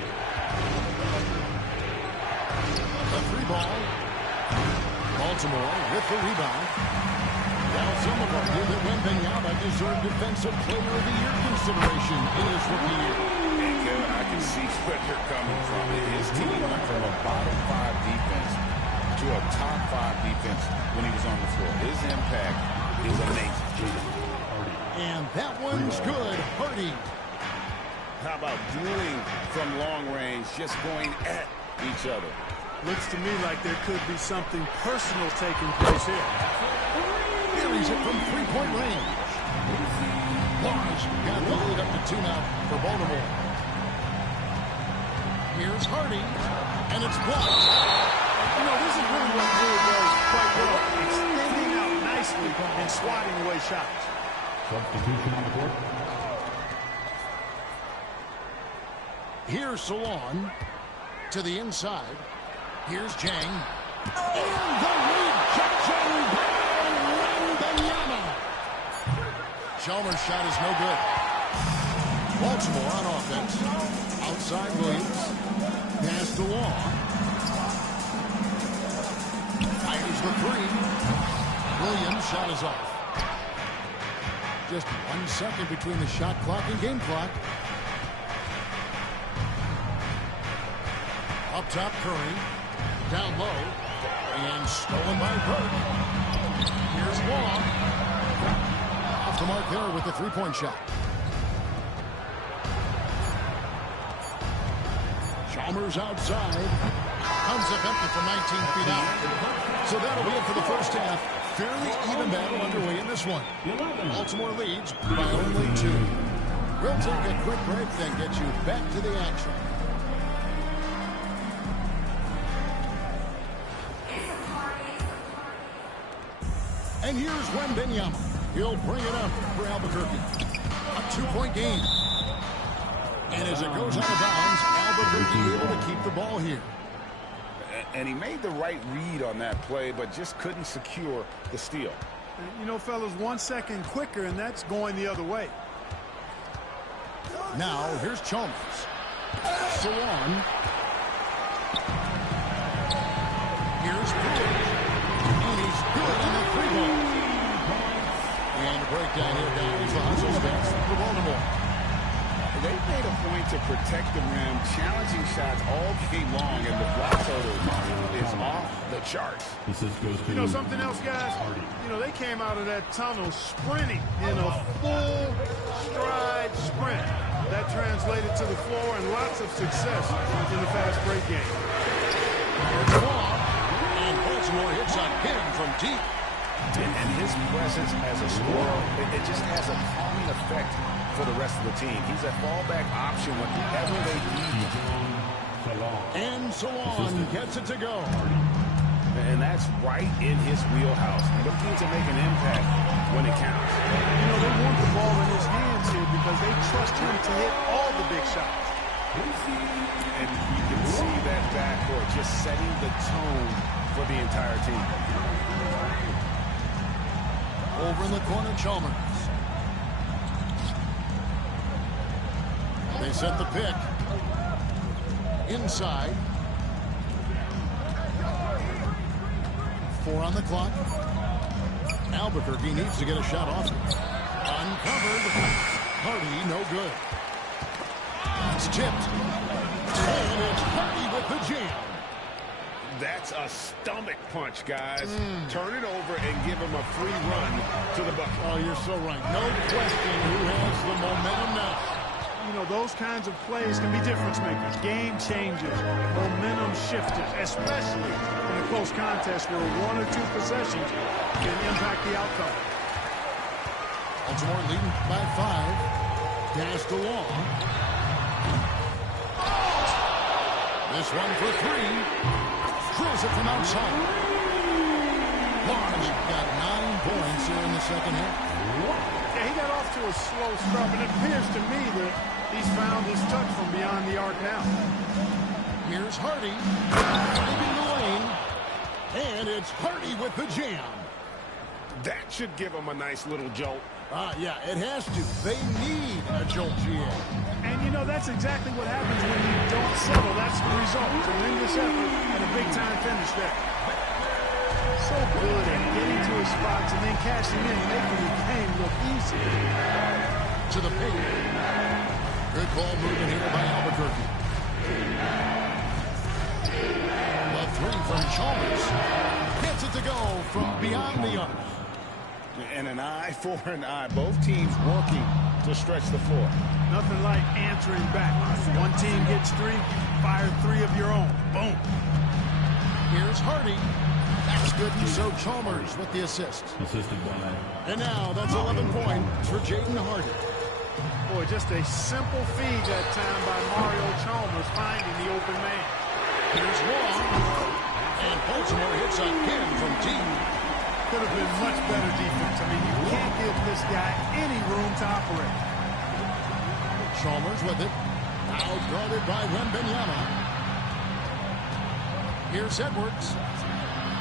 The free ball. Baltimore with the rebound. Now some have argued that Wembanyama deserved Defensive Player of the Year consideration in his rookie year. And Kevin, I can see where they're coming from. His team went from a bottom 5 defense to a top 5 defense when he was on the floor. His impact is amazing. And that one's good. Hardy. How about dueling from long range, just going at each other? Looks to me like there could be something personal taking place here. Carries it from three-point range. Lars got the lead up to 2 now for Baltimore. Here's Hardy, and it's blocked. You know, this is really what Lou does quite well, extending out nicely and swatting away shots. Substitution on the court. Here's Salon to the inside. Here's Jang. And the rejection by Wembanyama. Chalmers' shot is no good. Baltimore on offense. Outside Williams. Pass to Law. Fires the three. Williams' shot is off. Just 1 second between the shot clock and game clock. Up top, Curry. Down low. And stolen by Burke. Here's Wall. Off the mark there with the three-point shot. Chalmers outside. Comes up empty from 19 feet out. So that'll be it for the first half. Fairly even battle underway in this one. Baltimore leads by only 2. We'll take a quick break, then get you back to the action. And here's Wembanyama. He'll bring it up for Albuquerque. A 2-point game. And as it goes out of bounds, Albuquerque able to keep the ball here. And he made the right read on that play, but just couldn't secure the steal. You know, fellas, 1 second quicker, and that's going the other way. Now, here's Chalmers. Salon. Here's Pritchard. And he's good on the free ball. And a breakdown here down the hustle stance for Baltimore. They've made a point to protect the rim, challenging shots all game long, and the block total is off the charts. You know something else, guys? You know, they came out of that tunnel sprinting in a full stride sprint. That translated to the floor and lots of success in the fast break game. It's long, and Baltimore hits again from deep. And his presence as a scorer, it just has a calming effect for the rest of the team. He's a fallback option whenever they need him. And Salon gets it to go. And that's right in his wheelhouse. Looking to make an impact when it counts. You know, they want the ball in his hands here because they trust him to hit all the big shots. And you can see that backcourt just setting the tone for the entire team. Over in the corner, Chalmers. They set the pick. Inside. 4 on the clock. Albuquerque needs to get a shot off. Uncovered. Hardy, no good. It's tipped. And it's Hardy with the jam. That's a stomach punch, guys. Turn it over and give him a free run to the bucket. Oh, you're so right. No question who has the momentum now. You know, those kinds of plays can be difference makers, game changers, momentum shifters, especially in a close contest where 1 or 2 possessions can impact the outcome. Baltimore leading by 5. Passed along. This one for 3. Drills it from outside. Barnes got 9 points here in the second half. Yeah, he got off to a slow start, but it appears to me that he's found his touch from beyond the arc now. Here's Hardy, driving the lane, and it's Hardy with the jam. That should give him a nice little jolt. Yeah, it has to. They need a jolt, GA. And, you know, that's exactly what happens when you don't settle. That's the result. Tremendous effort and a big-time finish there. So good at getting to his spots and then cashing in, making the game look easy. To the paint. Good ball movement here by Albuquerque. The 3 from Chalmers. Gets it to go from beyond the arc. And an eye for an eye. Both teams working to stretch the floor. Nothing like answering back. One team gets 3, fire 3 of your own. Boom. Here's Hardy. That's good, and so Chalmers with the assist. Assisted by. And now that's 11 points for Jaden Hardy. Boy, just a simple feed that time by Mario Chalmers finding the open man. Here's Wong. And Baltimore hits again from deep. Could have been much better defense. I mean, you can't give this guy any room to operate. Chalmers with it. Out guarded by Wembanyama. Here's Edwards.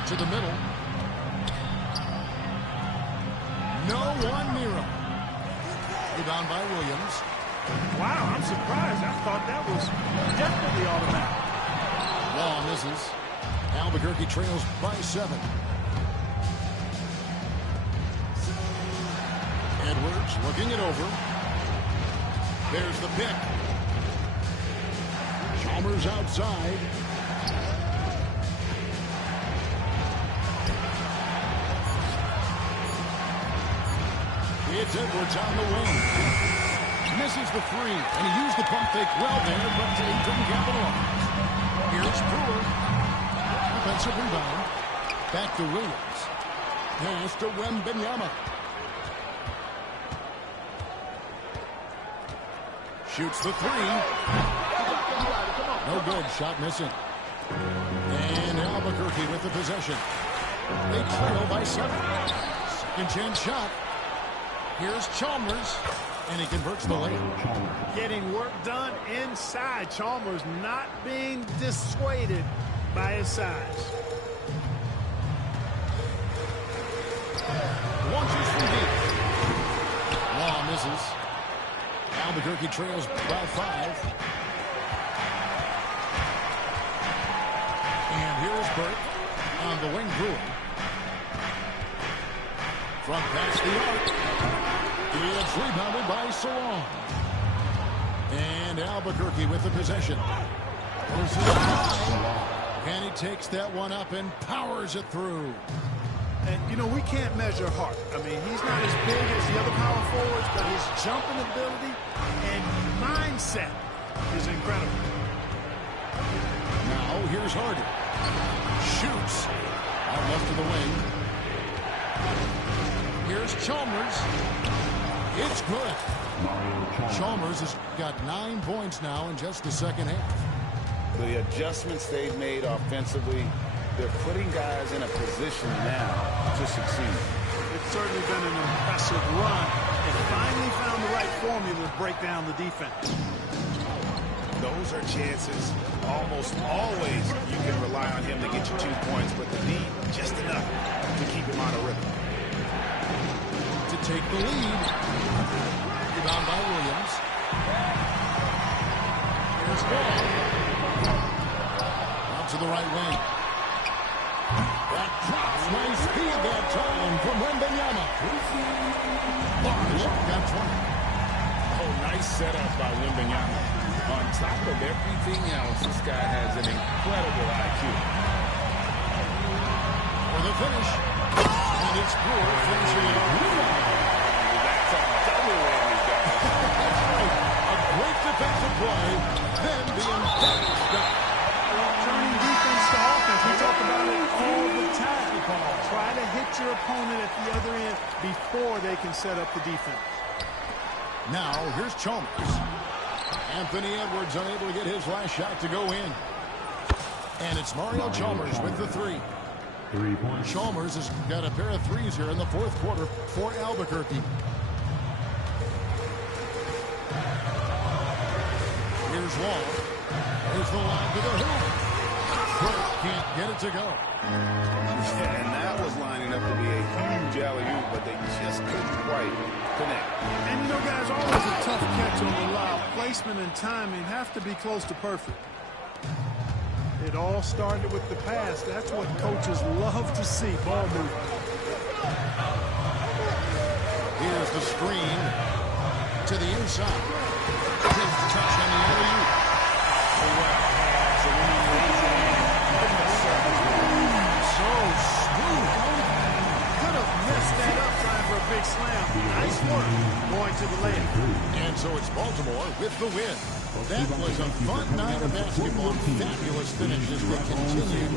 To the middle. No one near him. Rebound by Williams. Wow, I'm surprised. I thought that was definitely automatic. Law misses. Albuquerque trails by 7. Edwards looking it over. There's the pick. Chalmers outside. It's Edwards on the wing. Misses the 3, and he used the pump fake well there, but he couldn't capitalize. Here's Brewer. Offensive rebound. Back to Williams. Pass to Wembanyama. Shoots the 3. No good. Shot missing. And Albuquerque with the possession. They trail by 7. Second chance shot. Here's Chalmers, and he converts the layup. Getting work done inside. Chalmers not being dissuaded by his size. Launches from deep. Law misses. Albuquerque trails by 5. And here's Burke on the wing. Brewer. From past the arc. It's rebounded by Salon. And Albuquerque with the possession. And he takes that one up and powers it through. And, you know, we can't measure Hart. I mean, he's not as big as the other power forwards, but his jumping ability and mindset is incredible. Now, here's Hardy. Shoots. Out left of the wing. Here's Chalmers. It's good. Chalmers has got 9 points now in just the second half. The adjustments they've made offensively, they're putting guys in a position now to succeed. It's certainly been an impressive run and finally found the right formula to break down the defense. Those are chances. Almost always you can rely on him to get you 2 points, but the need just enough to keep him on a rhythm. To take the lead. Rebound by Williams. Here's Wall. Out to the right wing. That drops nice speed that time from Wembanyama. Bosh got 20. Oh, nice setup by Wembanyama. On top of everything else, this guy has an incredible IQ. For the finish. And it's Brewer finishing it off. That's a double whammy, guys. A great defensive play, then the emphatic stop. Turning defense to offense. We talk about it all the time. Try to hit your opponent at the other end before they can set up the defense. Now, here's Chalmers. Anthony Edwards unable to get his last shot to go in. And it's Mario Chalmers with the three. 3 points. Chalmers has got a pair of threes here in the fourth quarter for Albuquerque. Here's Long. There's the line to the hoop. Burke can't get it to go. And that was lining up to be a huge alley-oop, but they just couldn't quite connect. And you know, guys, always a tough catch on the lob. Placement and timing have to be close to perfect. It all started with the pass. That's what coaches love to see, ball movement. Here's the screen to the inside. His touch on the alley-oop. So smooth. Could have messed that up trying for a big slam. Nice work going to the layup. And so it's Baltimore with the win. That was a fun night of basketball. Fabulous finish as they continue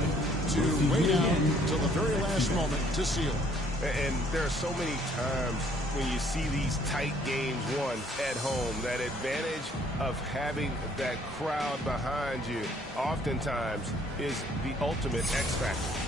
to wait out until the very last moment to seal. And there are so many times when you see these tight games won at home, that advantage of having that crowd behind you oftentimes is the ultimate X factor.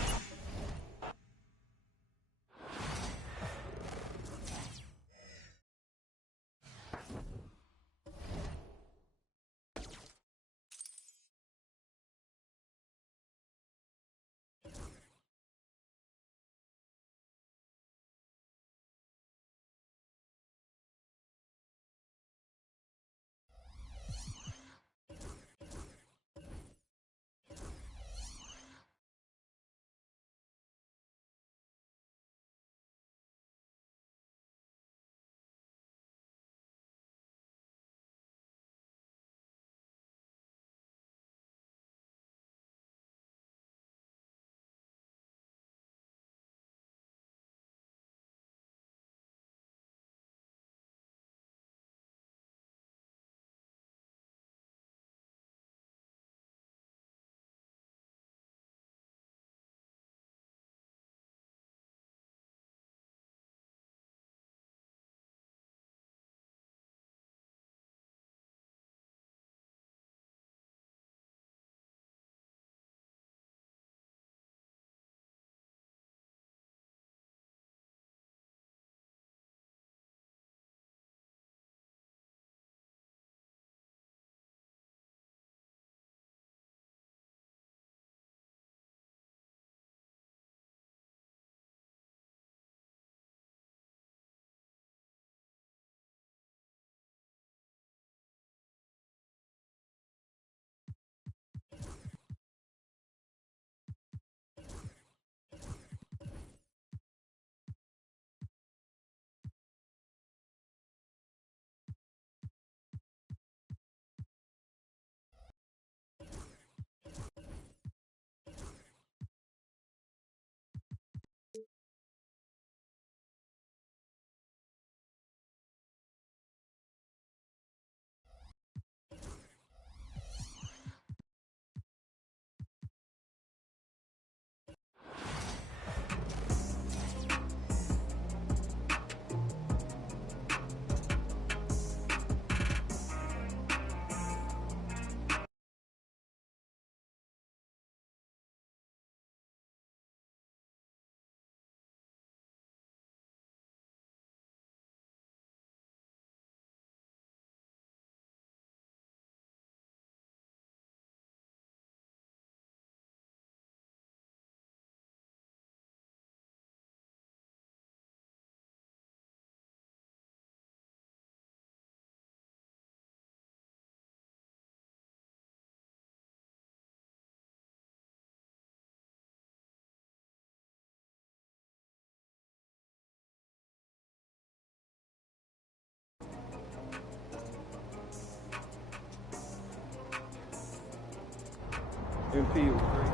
MP was great.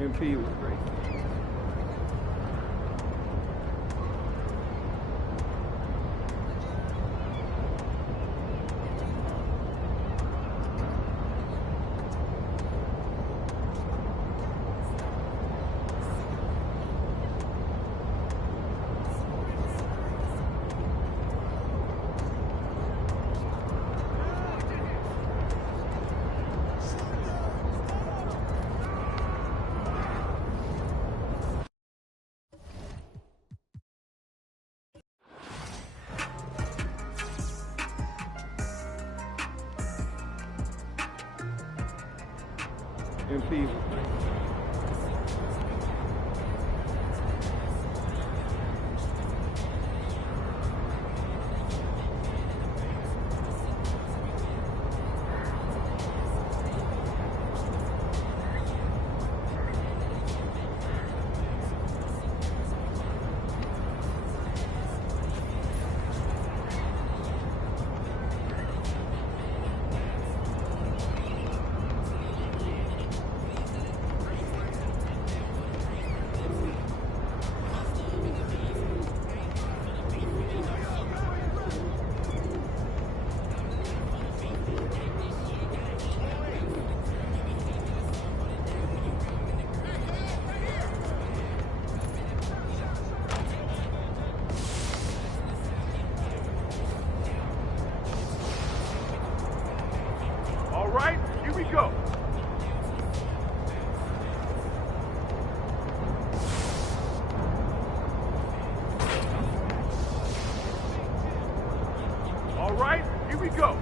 MP was great. MP was great. All right, here we go. All right, here we go.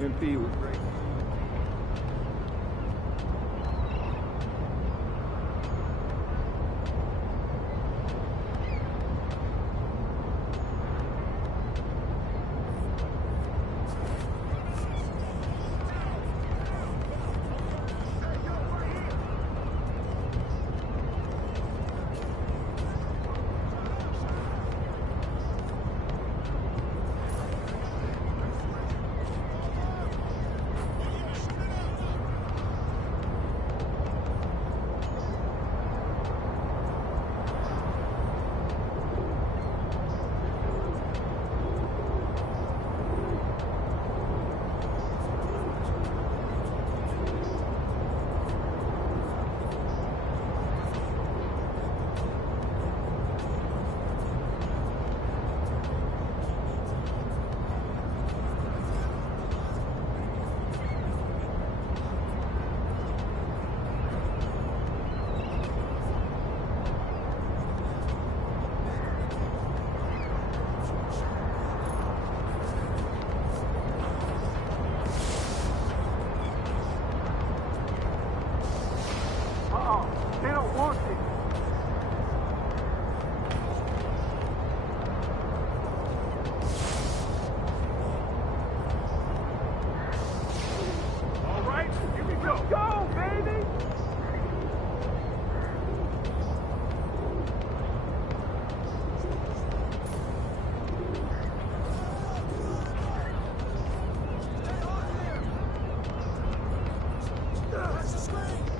MP was great. They don't want it. All right, here we go. Go, baby! That's the screen.